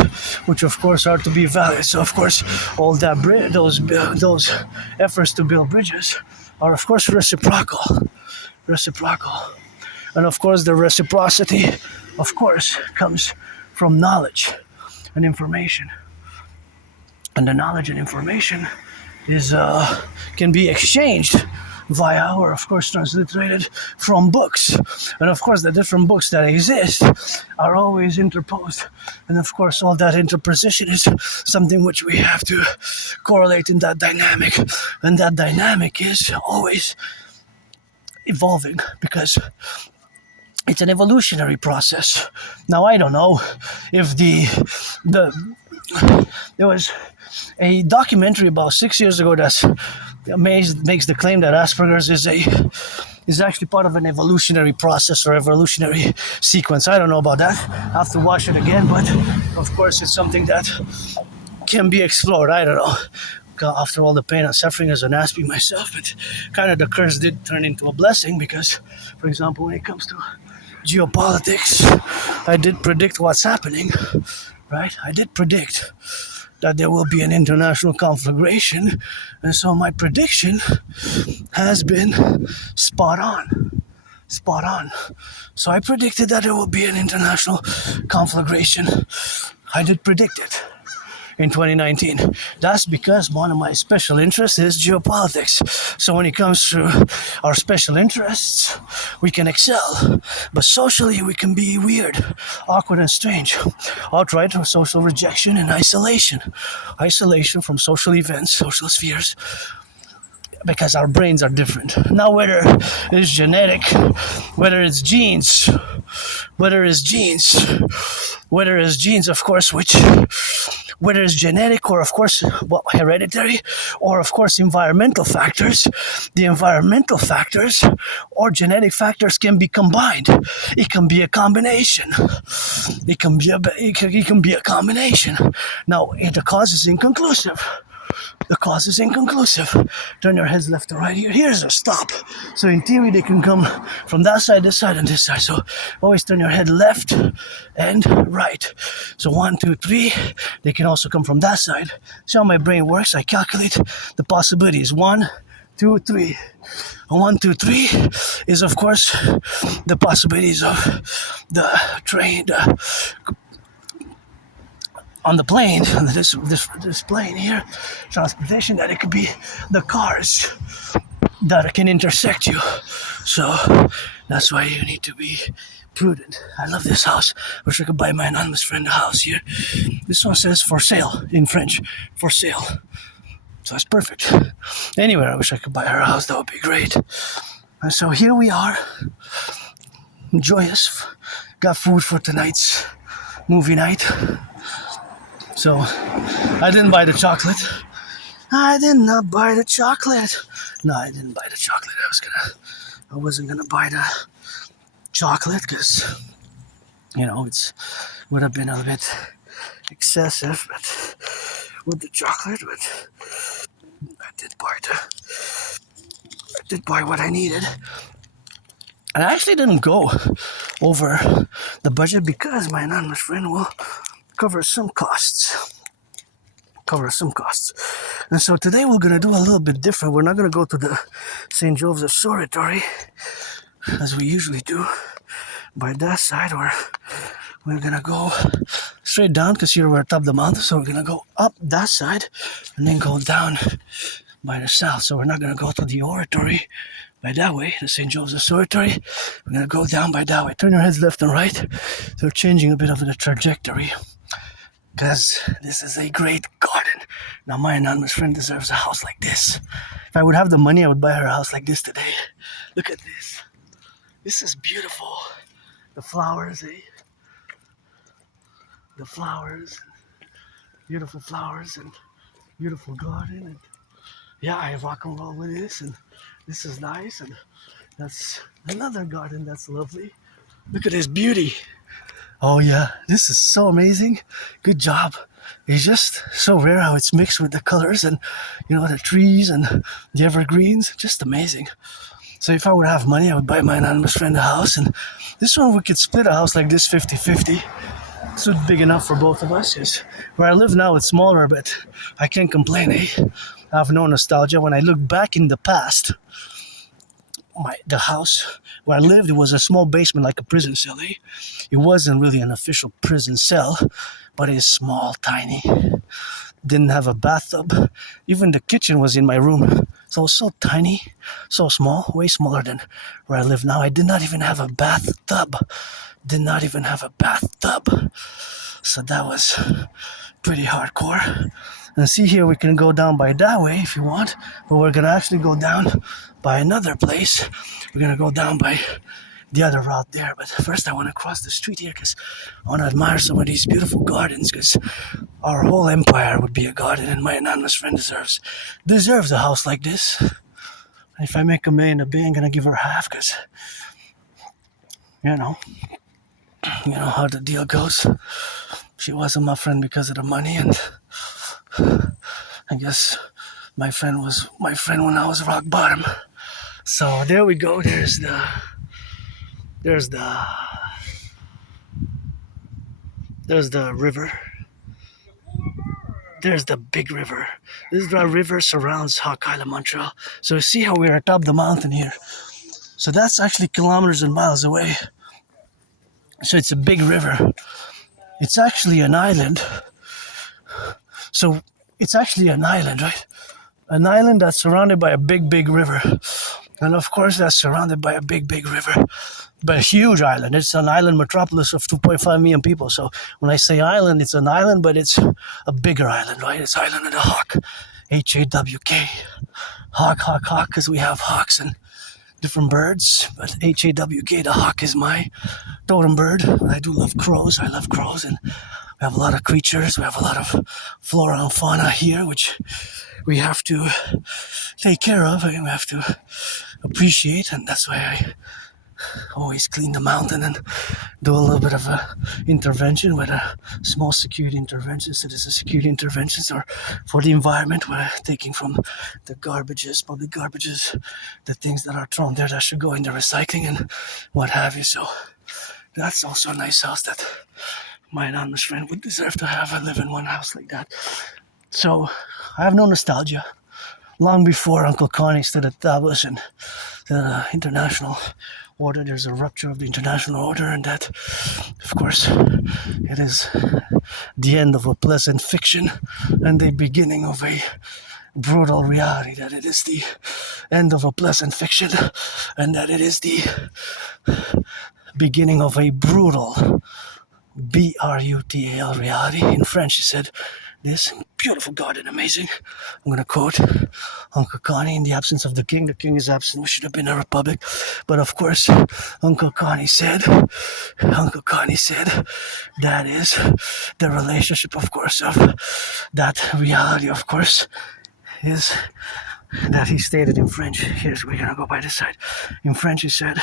which of course are to be valid. So of course all that those efforts to build bridges are of course reciprocal, and of course the reciprocity of course comes from knowledge and information, and the knowledge and information is can be exchanged via, or of course transliterated from books, and of course the different books that exist are always interposed, and of course all that interposition is something which we have to correlate in that dynamic, and that dynamic is always evolving because it's an evolutionary process. Now I don't know if there was a documentary about 6 years ago that makes the claim that Asperger's is actually part of an evolutionary process or evolutionary sequence. I don't know about that. I have to watch it again, but of course it's something that can be explored. I don't know. After all the pain and suffering as an Aspie myself, but kind of the curse did turn into a blessing because, for example, when it comes to geopolitics, I did predict what's happening, right? I did predict that there will be an international conflagration, and so my prediction has been spot on. So I predicted that there will be an international conflagration. I did predict it in 2019. That's because one of my special interests is geopolitics. So when it comes to our special interests, we can excel. But socially, we can be weird, awkward, and strange. Outright social rejection and isolation. Isolation from social events, social spheres, because our brains are different. Now, whether it's genetic, whether it's genes, of course, whether it's genetic or, of course, hereditary, or, of course, environmental factors, the environmental factors or genetic factors can be combined. It can be a combination. It can be a combination. Now, the cause is inconclusive. Turn your heads left to right here. Here's a stop. So in theory, they can come from that side, this side, and this side. So always turn your head left and right. So 1, 2, 3. They can also come from that side. See how my brain works? I calculate the possibilities. 1, 2, 3. 1, 2, 3 is, of course, the possibilities of the train, on the plane, this plane here, transportation, that it could be the cars that can intersect you. So that's why you need to be prudent. I love this house. Wish I could buy my anonymous friend a house here. This one says for sale in French, for sale. So it's perfect. Anyway, I wish I could buy her a house. That would be great. And so here we are, joyous. Got food for tonight's movie night. So, I didn't buy the chocolate. I did not buy the chocolate. No, I didn't buy the chocolate. I wasn't gonna buy the chocolate because, it would have been a bit excessive, but with the chocolate, but I did buy what I needed. And I actually didn't go over the budget because my anonymous friend will cover some costs. And so today we're going to do a little bit different. We're not going to go to the St. Joseph's Observatory as we usually do by that side, or we're going to go straight down because here we're at top of the mountain. So we're gonna go up that side and then go down by the south. So we're not gonna go to the oratory by that way, the St. Joseph's Oratory. We're gonna go down by that way. Turn your heads left and right. So we're changing a bit of the trajectory because this is a great garden. Now my anonymous friend deserves a house like this. If I would have the money, I would buy her a house like this today. Look at this. This is beautiful. The flowers, The flowers, beautiful flowers and beautiful garden. And yeah, I rock and roll with this, and this is nice. And that's another garden that's lovely. Look at this beauty. Oh yeah, this is so amazing. Good job. It's just so rare how it's mixed with the colors and, you know, the trees and the evergreens. Just amazing. So if I would have money, I would buy my anonymous friend a house. And this one, we could split a house like this 50-50. This would be big enough for both of us. Yes. Where I live now, it's smaller, but I can't complain, I have no nostalgia. When I look back in the past, the house where I lived, it was a small basement like a prison cell. It wasn't really an official prison cell, but it's small, tiny. Didn't have a bathtub. Even the kitchen was in my room. So it was so tiny, so small, way smaller than where I live now. I did not even have a bathtub. So that was pretty hardcore. And see here, we can go down by that way if you want, but we're gonna actually go down by another place. We're gonna go down by the other route there, but first I want to cross the street here because I want to admire some of these beautiful gardens, because our whole empire would be a garden, and my anonymous friend deserves a house like this. If I make $1 million a day, I'm gonna give her half, because you know how the deal goes. She wasn't my friend because of the money, and I guess my friend was my friend when I was rock bottom. So there we go. There's the river. There's the big river. This river surrounds Hawk Island, Montreal. So you see how we're atop the mountain here. So that's actually kilometers and miles away. So it's a big river. It's actually an island. So it's actually an island, right? An island that's surrounded by a big, big river. And of course that's surrounded by a big, big river. But a huge island. It's an island metropolis of 2.5 million people. So when I say island, it's an island, but it's a bigger island, right? It's Island of the Hawk. H-A-W-K. Hawk, because we have hawks and different birds. But H-A-W-K, the hawk is my totem bird. I do love crows. I love crows. And we have a lot of creatures. We have a lot of flora and fauna here, which we have to take care of and we have to appreciate. And that's why I always clean the mountain and do a little bit of a intervention with a small security intervention. So there's a security interventions or for the environment. We're taking from the garbages, public garbages, the things that are thrown there that should go in the recycling and what have you. So that's also a nice house that my anonymous friend would deserve to have. I live in one house like that. So I have no nostalgia. Long before Uncle Connie stood established in the international order, there's a rupture of the international order, and that, of course, it is the end of a pleasant fiction and the beginning of a brutal reality. That it is the end of a pleasant fiction and that it is the beginning of a brutal B-R-U-T-A-L reality. In French, he said, this beautiful garden, amazing. I'm going to quote Uncle Connie, in the absence of the king is absent, we should have been a republic. But of course, Uncle Connie said, that is the relationship, of course, of that reality, of course, is that he stated in French. Here's, we're going to go by this side. In French, he said,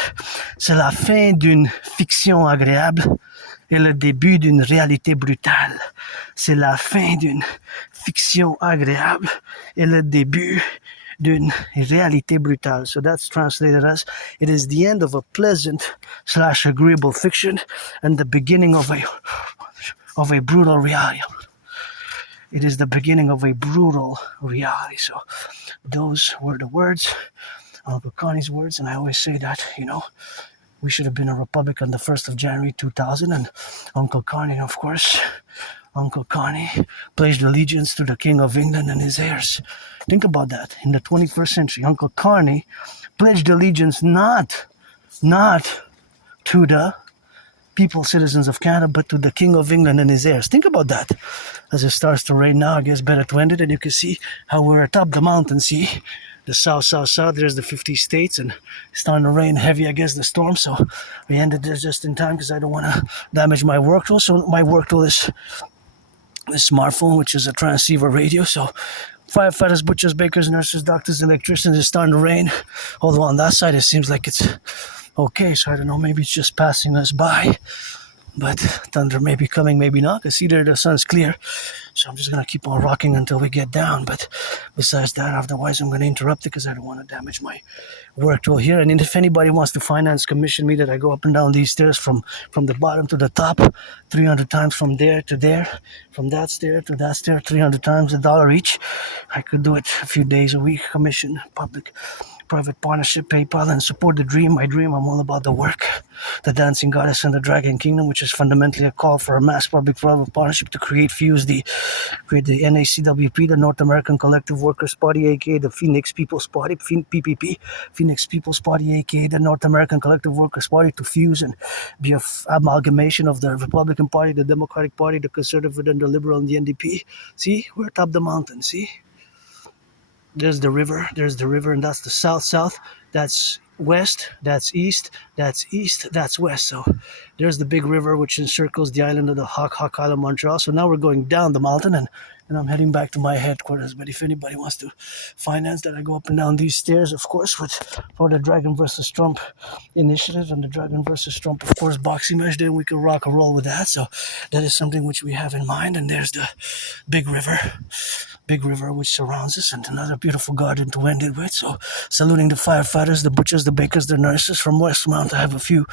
c'est la fin d'une fiction agréable et le début d'une réalité brutale. C'est la fin d'une fiction agréable et le début d'une réalité brutale. So that's translated as, it is the end of a pleasant / agreeable fiction and the beginning of a brutal reality. It is the beginning of a brutal reality. So those were the words, Uncle Connie's words, and I always say that, We should have been a republic on the 1st of January 2000, and Uncle Connie, of course, Uncle Connie pledged allegiance to the King of England and his heirs. Think about that. In the 21st century, Uncle Connie pledged allegiance not to the people, citizens of Canada, but to the King of England and his heirs. Think about that. As it starts to rain now, I guess better to end it, and you can see how we're atop the mountain, see? The south, there's the 50 states, and it's starting to rain heavy, I guess, the storm, so we ended this just in time because I don't want to damage my work tool. So my work tool is this smartphone, which is a transceiver radio, so firefighters, butchers, bakers, nurses, doctors, electricians, it's starting to rain, although on that side it seems like it's okay, so I don't know, maybe it's just passing us by. But thunder may be coming, maybe not, because either the sun's clear. So I'm just going to keep on rocking until we get down. But besides that, otherwise I'm going to interrupt it because I don't want to damage my work tool here. And if anybody wants to finance, commission me that I go up and down these stairs from the bottom to the top, 300 times from there to there, from that stair to that stair, 300 times, $1 each. I could do it a few days a week, commission, public, private partnership, PayPal, and support the dream. My dream, I'm all about the work, the dancing goddess and the dragon kingdom, which is fundamentally a call for a mass public-private partnership to create the N.A.C.W.P, the North American Collective Workers Party, aka the Phoenix People's Party, PPP, Phoenix People's Party, aka the North American Collective Workers Party, to fuse and be an amalgamation of the Republican Party, the Democratic Party, the Conservative and the Liberal, and the NDP. See, we're atop the mountain, see? There's the river, and that's the south, that's west, that's east, that's west. So there's the big river which encircles the island of the Hawk Island, Montreal. So now we're going down the mountain, and I'm heading back to my headquarters. But if anybody wants to finance that, I go up and down these stairs, of course, for the Dragon versus Trump initiative and the Dragon versus Trump, of course, boxing match. Then we can rock and roll with that. So that is something which we have in mind. And there's the big river which surrounds us, and another beautiful garden to end it with. So saluting the firefighters, the butchers, the bakers, the nurses from Westmount. I have a few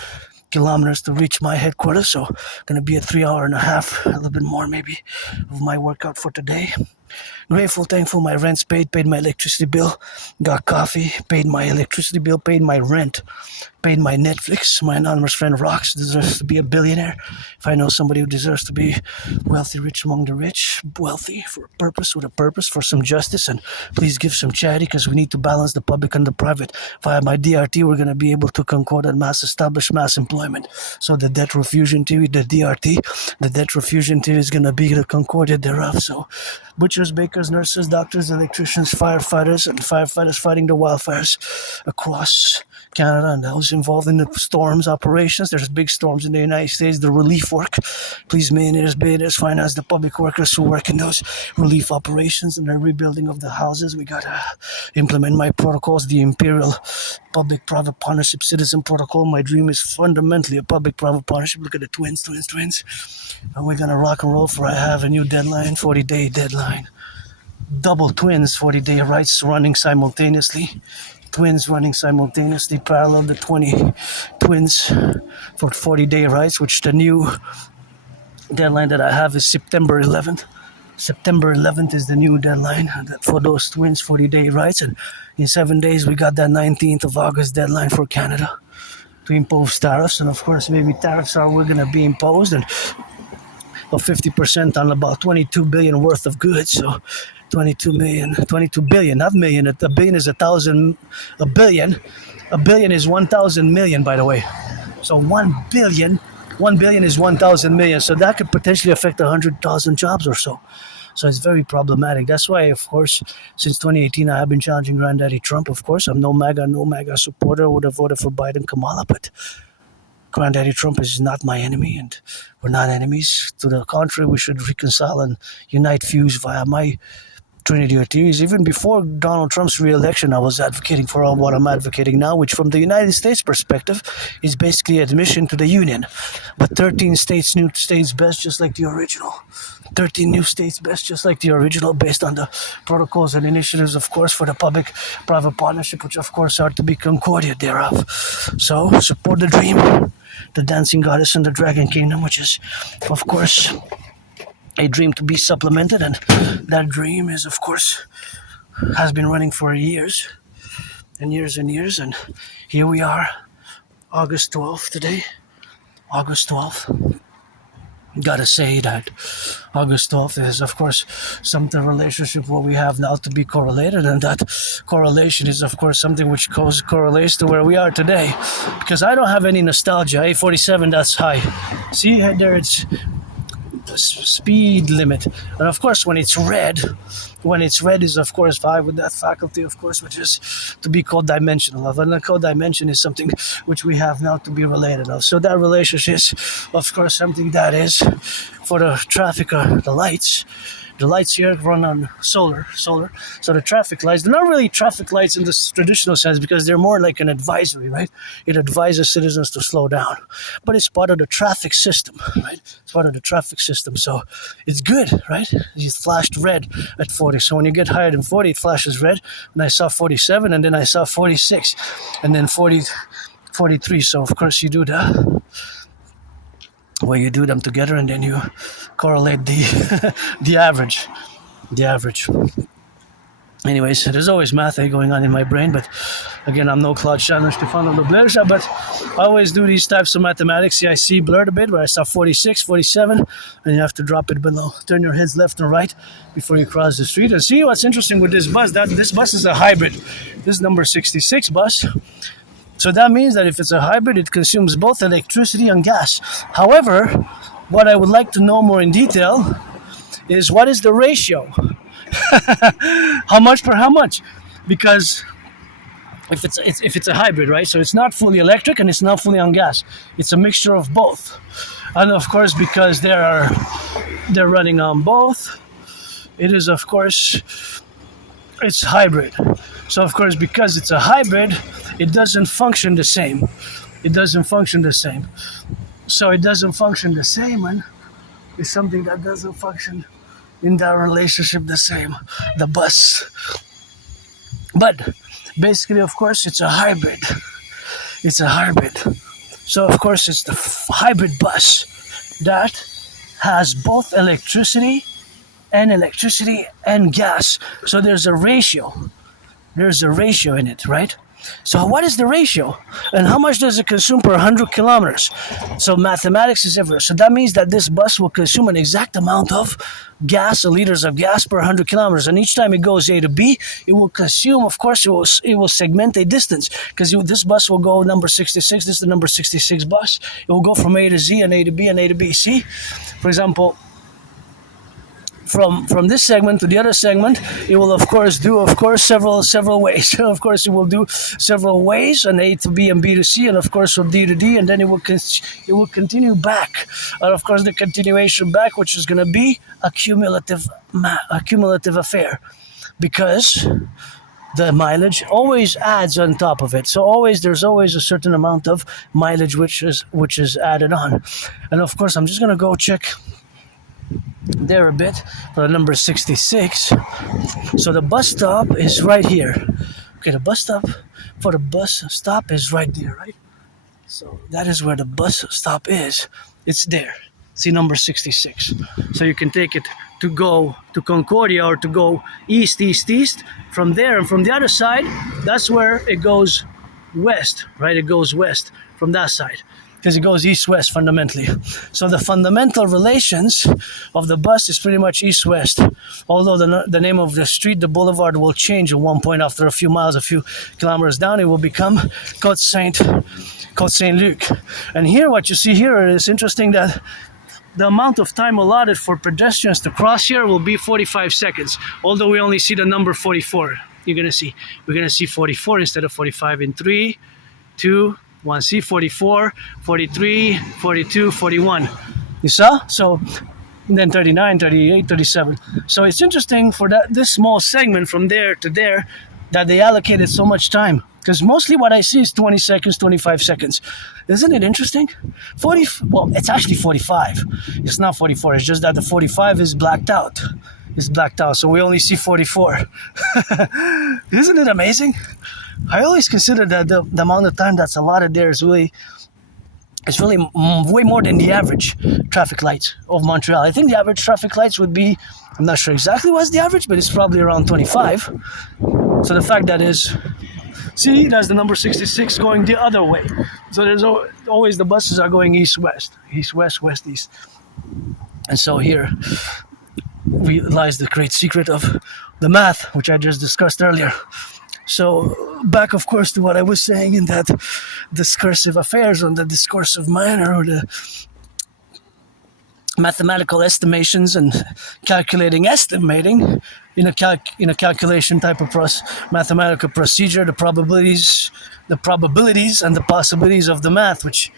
kilometers to reach my headquarters, so gonna be a 3 hour and a half, a little bit more maybe, of my workout for today. Grateful, thankful, my rent's paid my electricity bill, got coffee, paid my electricity bill, paid my rent, paid my Netflix. My anonymous friend Rox deserves to be a billionaire. If I know somebody who deserves to be wealthy, rich among the rich, wealthy for a purpose, with a purpose, for some justice, and please give some charity, because we need to balance the public and the private. Via my DRT, we're going to be able to concord and establish mass employment. So the debt refusion theory, the DRT, the debt refusion theory is going to be the concordia thereof. So butchers, bakers, nurses, doctors, electricians, firefighters, and firefighters fighting the wildfires across Canada, and those involved in the storms operations. There's big storms in the United States, the relief work. Please, millionaires, finance the public workers who work in those relief operations and the rebuilding of the houses. We got to implement my protocols, the Imperial Public-Private Partnership Citizen Protocol. My dream is fundamentally a public-private partnership. Look at the twins. And we're going to rock and roll, for I have a new deadline, 40-day deadline. Double twins, 40-day rights running simultaneously. Twins running simultaneously, parallel the 20 twins for 40-day rights, which the new deadline that I have is September 11th. September 11th is the new deadline for those twins, 40-day rights. And in 7 days, we got that 19th of August deadline for Canada to impose tariffs. And of course, maybe tariffs we're going to be imposed, and of 50% on about 22 billion worth of goods. So 22 billion, not million. A billion is 1,000, a billion is 1,000 million, by the way. So 1 billion is 1,000 million. So that could potentially affect 100,000 jobs or so. So it's very problematic. That's why, of course, since 2018, I have been challenging Granddaddy Trump. Of course, I'm no MAGA supporter. Would have voted for Biden, Kamala, but Granddaddy Trump is not my enemy, and we're not enemies. To the contrary, we should reconcile and unite, fuse via my Trinity of theories. Even before Donald Trump's re-election, I was advocating for all what I'm advocating now, which from the United States perspective is basically admission to the Union. But 13 states, new states best, just like the original. 13 new states best, just like the original, based on the protocols and initiatives, of course, for the public-private partnership, which, of course, are to be concordia thereof. So, support the dream, the dancing goddess and the dragon kingdom, which is, of course, a dream to be supplemented, and that dream is, of course, has been running for years and years, and here we are August 12th today. August 12th. Gotta say that August 12th is, of course, something relationship what we have now to be correlated, and that correlation is, of course, something which correlates to where we are today. Because I don't have any nostalgia. A47, that's high. See, there it's speed limit, and of course when it's red is of course 5 with that faculty, of course, which is to be called dimensional of, and the co-dimension is something which we have now to be related of. So that relationship is of course something that is for the traffic, the lights here run on solar. So the traffic lights, they're not really traffic lights in this traditional sense because they're more like an advisory, right? It advises citizens to slow down. But it's part of the traffic system, right? It's part of the traffic system. So it's good, right? It flashed red at 40. So when you get higher than 40, it flashes red. And I saw 47, and then I saw 46, and then 40, 43. So of course you do that. Well, you do them together and then you correlate the the average. Anyways, there's always math going on in my brain, but again, I'm no Claude Shannon, Stefano Loblerja, but I always do these types of mathematics. See, I see blurred a bit, where I saw 46, 47, and you have to drop it below. Turn your heads left and right before you cross the street. And see what's interesting with this bus, that this bus is a hybrid. This is number 66 bus. So that means that if it's a hybrid, it consumes both electricity and gas. However, what I would like to know more in detail is what is the ratio? How much per how much? Because if it's a hybrid, right? So it's not fully electric and it's not fully on gas. It's a mixture of both. And of course, because they're running on both, it is of course it's hybrid. So of course, because it's a hybrid, it doesn't function the same. So it doesn't function the same, and it's something that doesn't function in that relationship the same. The bus. But basically, of course, it's a hybrid. So of course, it's the hybrid bus that has both electricity and gas. So there's a ratio in it, right? So what is the ratio? And how much does it consume per 100 kilometers? So mathematics is everywhere. So that means that this bus will consume an exact amount of gas, liters of gas per 100 kilometers. And each time it goes A to B, it will consume, of course, it will segment a distance. Because this bus will go number 66. This is the number 66 bus. It will go from A to Z and A to B and A to B. See? For example, from this segment to the other segment, it will of course do several ways. Of course, it will do several ways, and A to B and B to C, and of course from D to D, and then it will continue back. And of course, the continuation back, which is going to be a cumulative affair, because the mileage always adds on top of it. So there's always a certain amount of mileage which is added on. And of course, I'm just going to go check there a bit for the number 66. So the bus stop is right here. Okay, the bus stop is right there, right? So that is where the bus stop is. It's there. See, number 66. So you can take it to go to Concordia or to go east. From there, and from the other side, that's where it goes west, right? It goes west from that side, because it goes east-west fundamentally. So the fundamental relations of the bus is pretty much east-west. Although the name of the street, the boulevard, will change at one point after a few miles, a few kilometers down. It will become Côte Saint-Luc. And here, what you see here is interesting, that the amount of time allotted for pedestrians to cross here will be 45 seconds. Although we only see the number 44. We're going to see 44 instead of 45 in 3, 2, 1. See, 44, 43, 42, 41. You saw? So then 39, 38, 37. So it's interesting for this small segment from there to there that they allocated so much time. Because mostly what I see is 20 seconds, 25 seconds. Isn't it interesting? Well, it's actually 45. It's not 44. It's just that the 45 is blacked out. So we only see 44. Isn't it amazing? I always consider that the amount of time that's allotted there is really way more than the average traffic lights of Montreal. I think the average traffic lights would be, I'm not sure exactly what's the average, but it's probably around 25. So the fact that is See, that's the number 66 going the other way. So there's always the buses are going east-west, east-west, west-east. And so here lies the great secret of the math, which I just discussed earlier. So back, of course, to what I was saying in that discursive affairs on the discursive manner, or the mathematical estimations and estimating in a calculation type of mathematical procedure, the probabilities and the possibilities of the math, which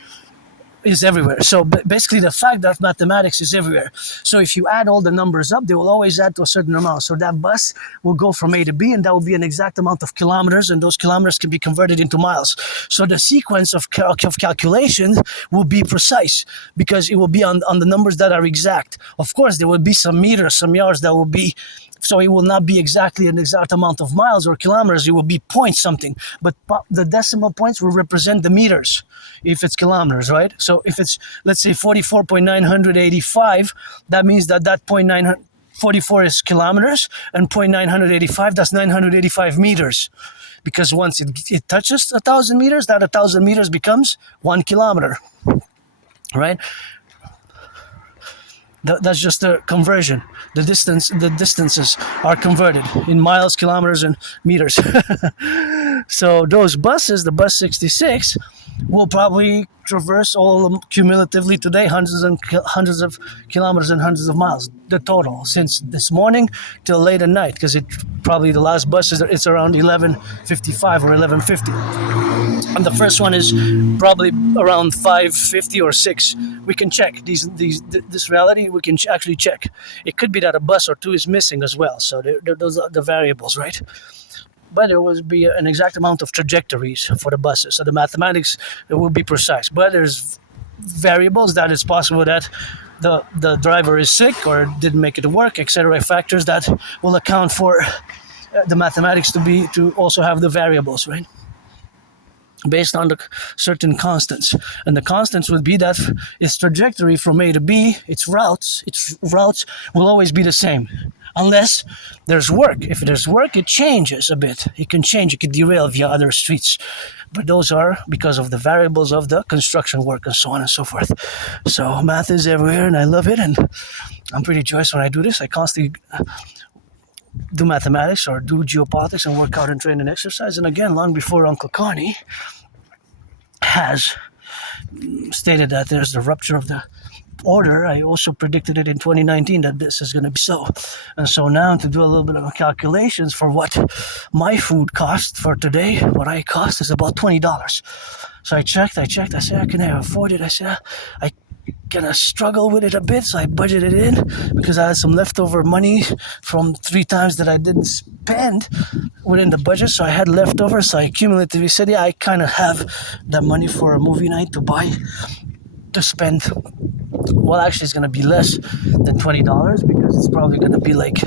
is everywhere. So basically the fact that mathematics is everywhere. So if you add all the numbers up, they will always add to a certain amount. So that bus will go from A to B, and that will be an exact amount of kilometers, and those kilometers can be converted into miles. So the sequence of calculation will be precise because it will be on the numbers that are exact. Of course, there will be some meters, some yards that will be, so it will not be exactly an exact amount of miles or kilometers. It will be point something, but the decimal points will represent the meters if it's kilometers, right? So if it's, let's say, 44.985, that means that 0.944 is kilometers, and 0.985, that's 985 meters. Because once it touches 1,000 meters, that 1,000 meters becomes 1 kilometer, right? That's just the conversion. The distances are converted in miles, kilometers, and meters. So those buses, the bus 66, will probably traverse all cumulatively today hundreds of kilometers and hundreds of miles, the total, since this morning till late at night, because it probably the last bus it's around 11:55 or 11:50, and the first one is probably around 5:50 or 6. We can check this reality. We can actually check. It could be that a bus or two is missing as well. So those are the variables, right? But there will be an exact amount of trajectories for the buses. So the mathematics, it will be precise. But there's variables that it's possible that the driver is sick or didn't make it work, etc. Factors that will account for the mathematics to also have the variables, right? Based on the certain constants. And the constants would be that its trajectory from A to B, its routes will always be the same. Unless there's work. If there's work, it changes a bit. It can change. It can derail via other streets. But those are because of the variables of the construction work and so on and so forth. So math is everywhere, and I love it. And I'm pretty joyous when I do this. I constantly do mathematics or do geopolitics and work out and train and exercise. And again, long before Uncle Connie has stated that there's the rupture of the order, I also predicted it in 2019 that this is going to be so. And so now to do a little bit of calculations for what my food cost for today, what I cost is about $20. So I checked, I said, can I afford it? I said, I gonna struggle with it a bit, so I budgeted it in because I had some leftover money from 3 times that I didn't spend within the budget, so I had leftover. So I cumulatively said, yeah, I kind of have the money for a movie night to spend. Well, actually it's gonna be less than $20 because it's probably gonna be like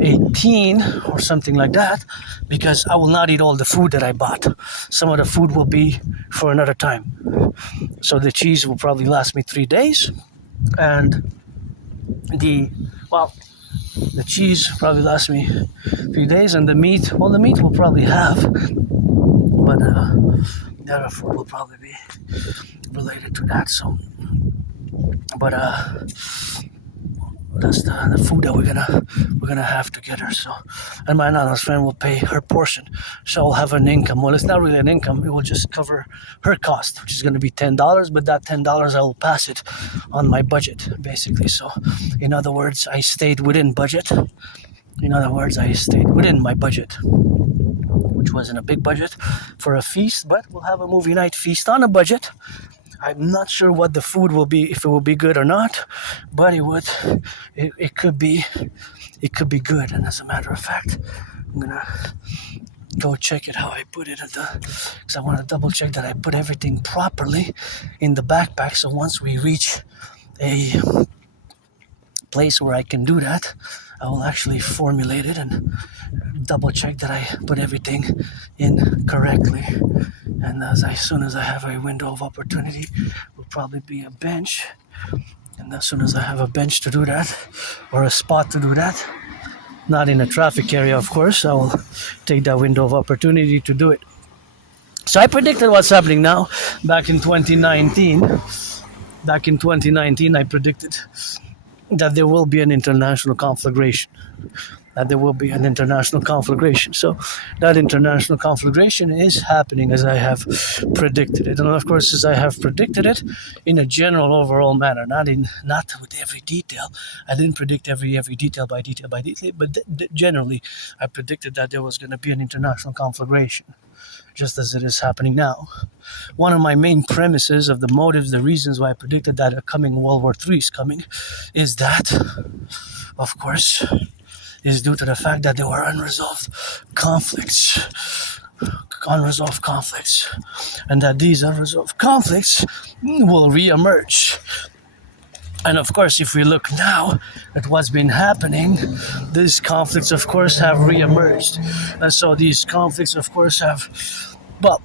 18 or something like that, because I will not eat all the food that I bought. Some of the food will be for another time. So the cheese will probably last me 3 days, and the cheese probably lasts me 3 days, and the meat will probably have, but the other food will probably be related to that. So, but that's the food that we're gonna have together. So, and my nana's friend will pay her portion, so I'll have an income. Well, it's not really an income; it will just cover her cost, which is going to be $10. But that $10, I will pass it on my budget, basically. So, in other words, I stayed within budget. In other words, I stayed within my budget, which wasn't a big budget for a feast, but we'll have a movie night feast on a budget. I'm not sure what the food will be, if it will be good or not, but it could be good. And as a matter of fact, I'm gonna go check it how I put it because I want to double check that I put everything properly in the backpack. So once we reach a place where I can do that, I will actually formulate it and double check that I put everything in correctly. And as soon as I have a window of opportunity, will probably be a bench. And as soon as I have a bench to do that, or a spot to do that, not in a traffic area, of course, I will take that window of opportunity to do it. So I predicted what's happening now. Back in 2019, I predicted that there will be an international conflagration. That there will be an international conflagration. So that international conflagration is happening as I have predicted it, and of course, as I have predicted it in a general overall manner, not with every detail. I didn't predict every detail by detail by detail, but generally, I predicted that there was going to be an international conflagration, just as it is happening now. One of my main premises of the motives, the reasons why I predicted that a coming World War III is coming, is that, of course, is due to the fact that there were unresolved conflicts, and that these unresolved conflicts will re-emerge. And of course, if we look now at what's been happening, these conflicts, of course, have re-emerged. And so these conflicts, of course, have, well,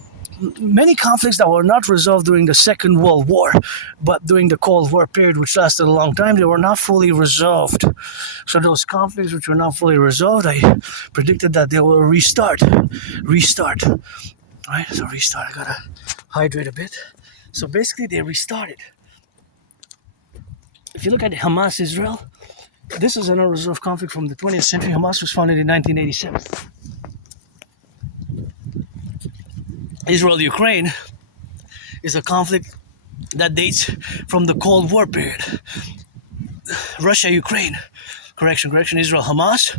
many conflicts that were not resolved during the Second World War, but during the Cold War period, which lasted a long time, they were not fully resolved. So those conflicts which were not fully resolved, I predicted that they will restart. Right? So restart. I gotta hydrate a bit. So basically, they restarted. If you look at Hamas Israel, this is an unresolved conflict from the 20th century. Hamas was founded in 1987. Israel Ukraine is a conflict that dates from the Cold War period. Russia Ukraine, correction, Israel Hamas,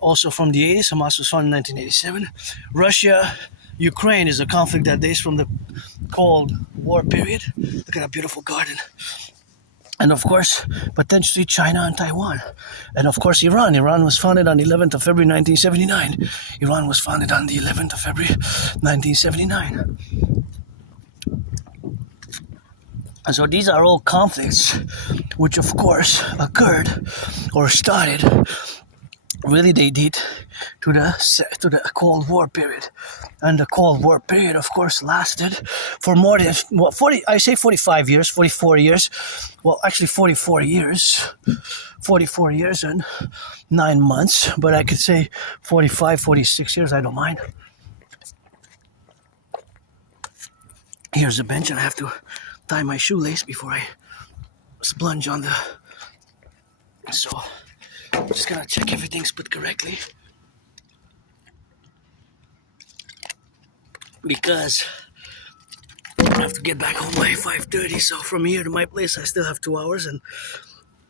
also from the 80s. Hamas was founded in 1987. Russia Ukraine is a conflict that dates from the Cold War period. Look at that beautiful garden. And of course, potentially China and Taiwan. And of course, Iran. Iran was founded on the 11th of February 1979. Iran was founded on the 11th of February 1979. And so these are all conflicts which, of course, occurred or started. Really, they date to the Cold War period. And the Cold War period, of course, lasted for more than 45 years, 44 years. Well, actually 44 years. 44 years and 9 months. But I could say 45, 46 years, I don't mind. Here's a bench, and I have to tie my shoelace before I splunge on the... So, I'm just gonna check everything's put correctly. Because I have to get back home by 5:30, so from here to my place I still have 2 hours, and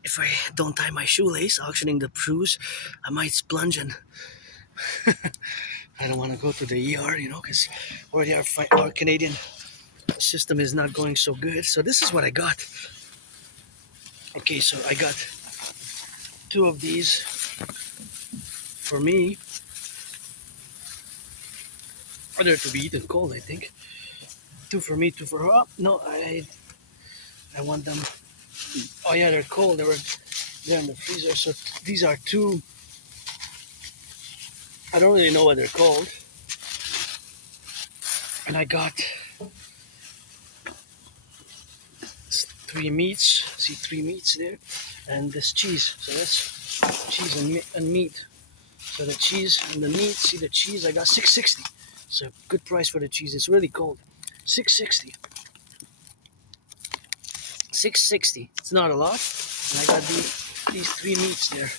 if I don't tie my shoelace, auctioning the shoes, I might splunge, and I don't want to go to the ER, because already our Canadian system is not going so good. So this is what I got. Okay, so I got 2 of these for me. They're to be eaten cold, I think. 2 for me, 2 for her. Oh, no, I want them. Oh yeah, they're cold. They're in the freezer. So these are 2. I don't really know what they're called. And I got 3 meats. See, 3 meats there, and this cheese. So that's cheese and meat. So the cheese and the meat. See the cheese? I got $6.60. So good price for the cheese. It's really cold. $6.60. $6.60. It's not a lot. And I got these 3 meats there.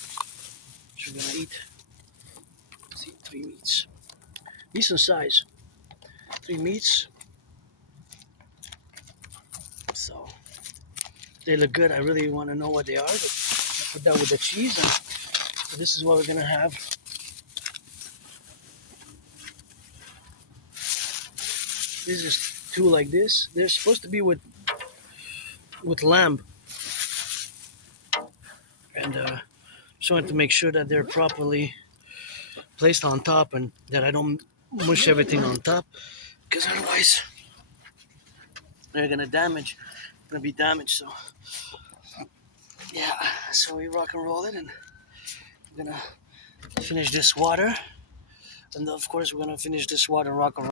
Which we're gonna eat. See, 3 meats. Decent size. 3 meats. So they look good. I really want to know what they are. But I put that with the cheese, and so this is what we're gonna have. This is 2 like this. They're supposed to be with lamb, and just wanted to make sure that they're properly placed on top, and that I don't mush everything on top, because otherwise they're gonna be damaged. So yeah, so we rock and roll it, and we're gonna finish this water, and of course we're gonna finish this water rock and roll.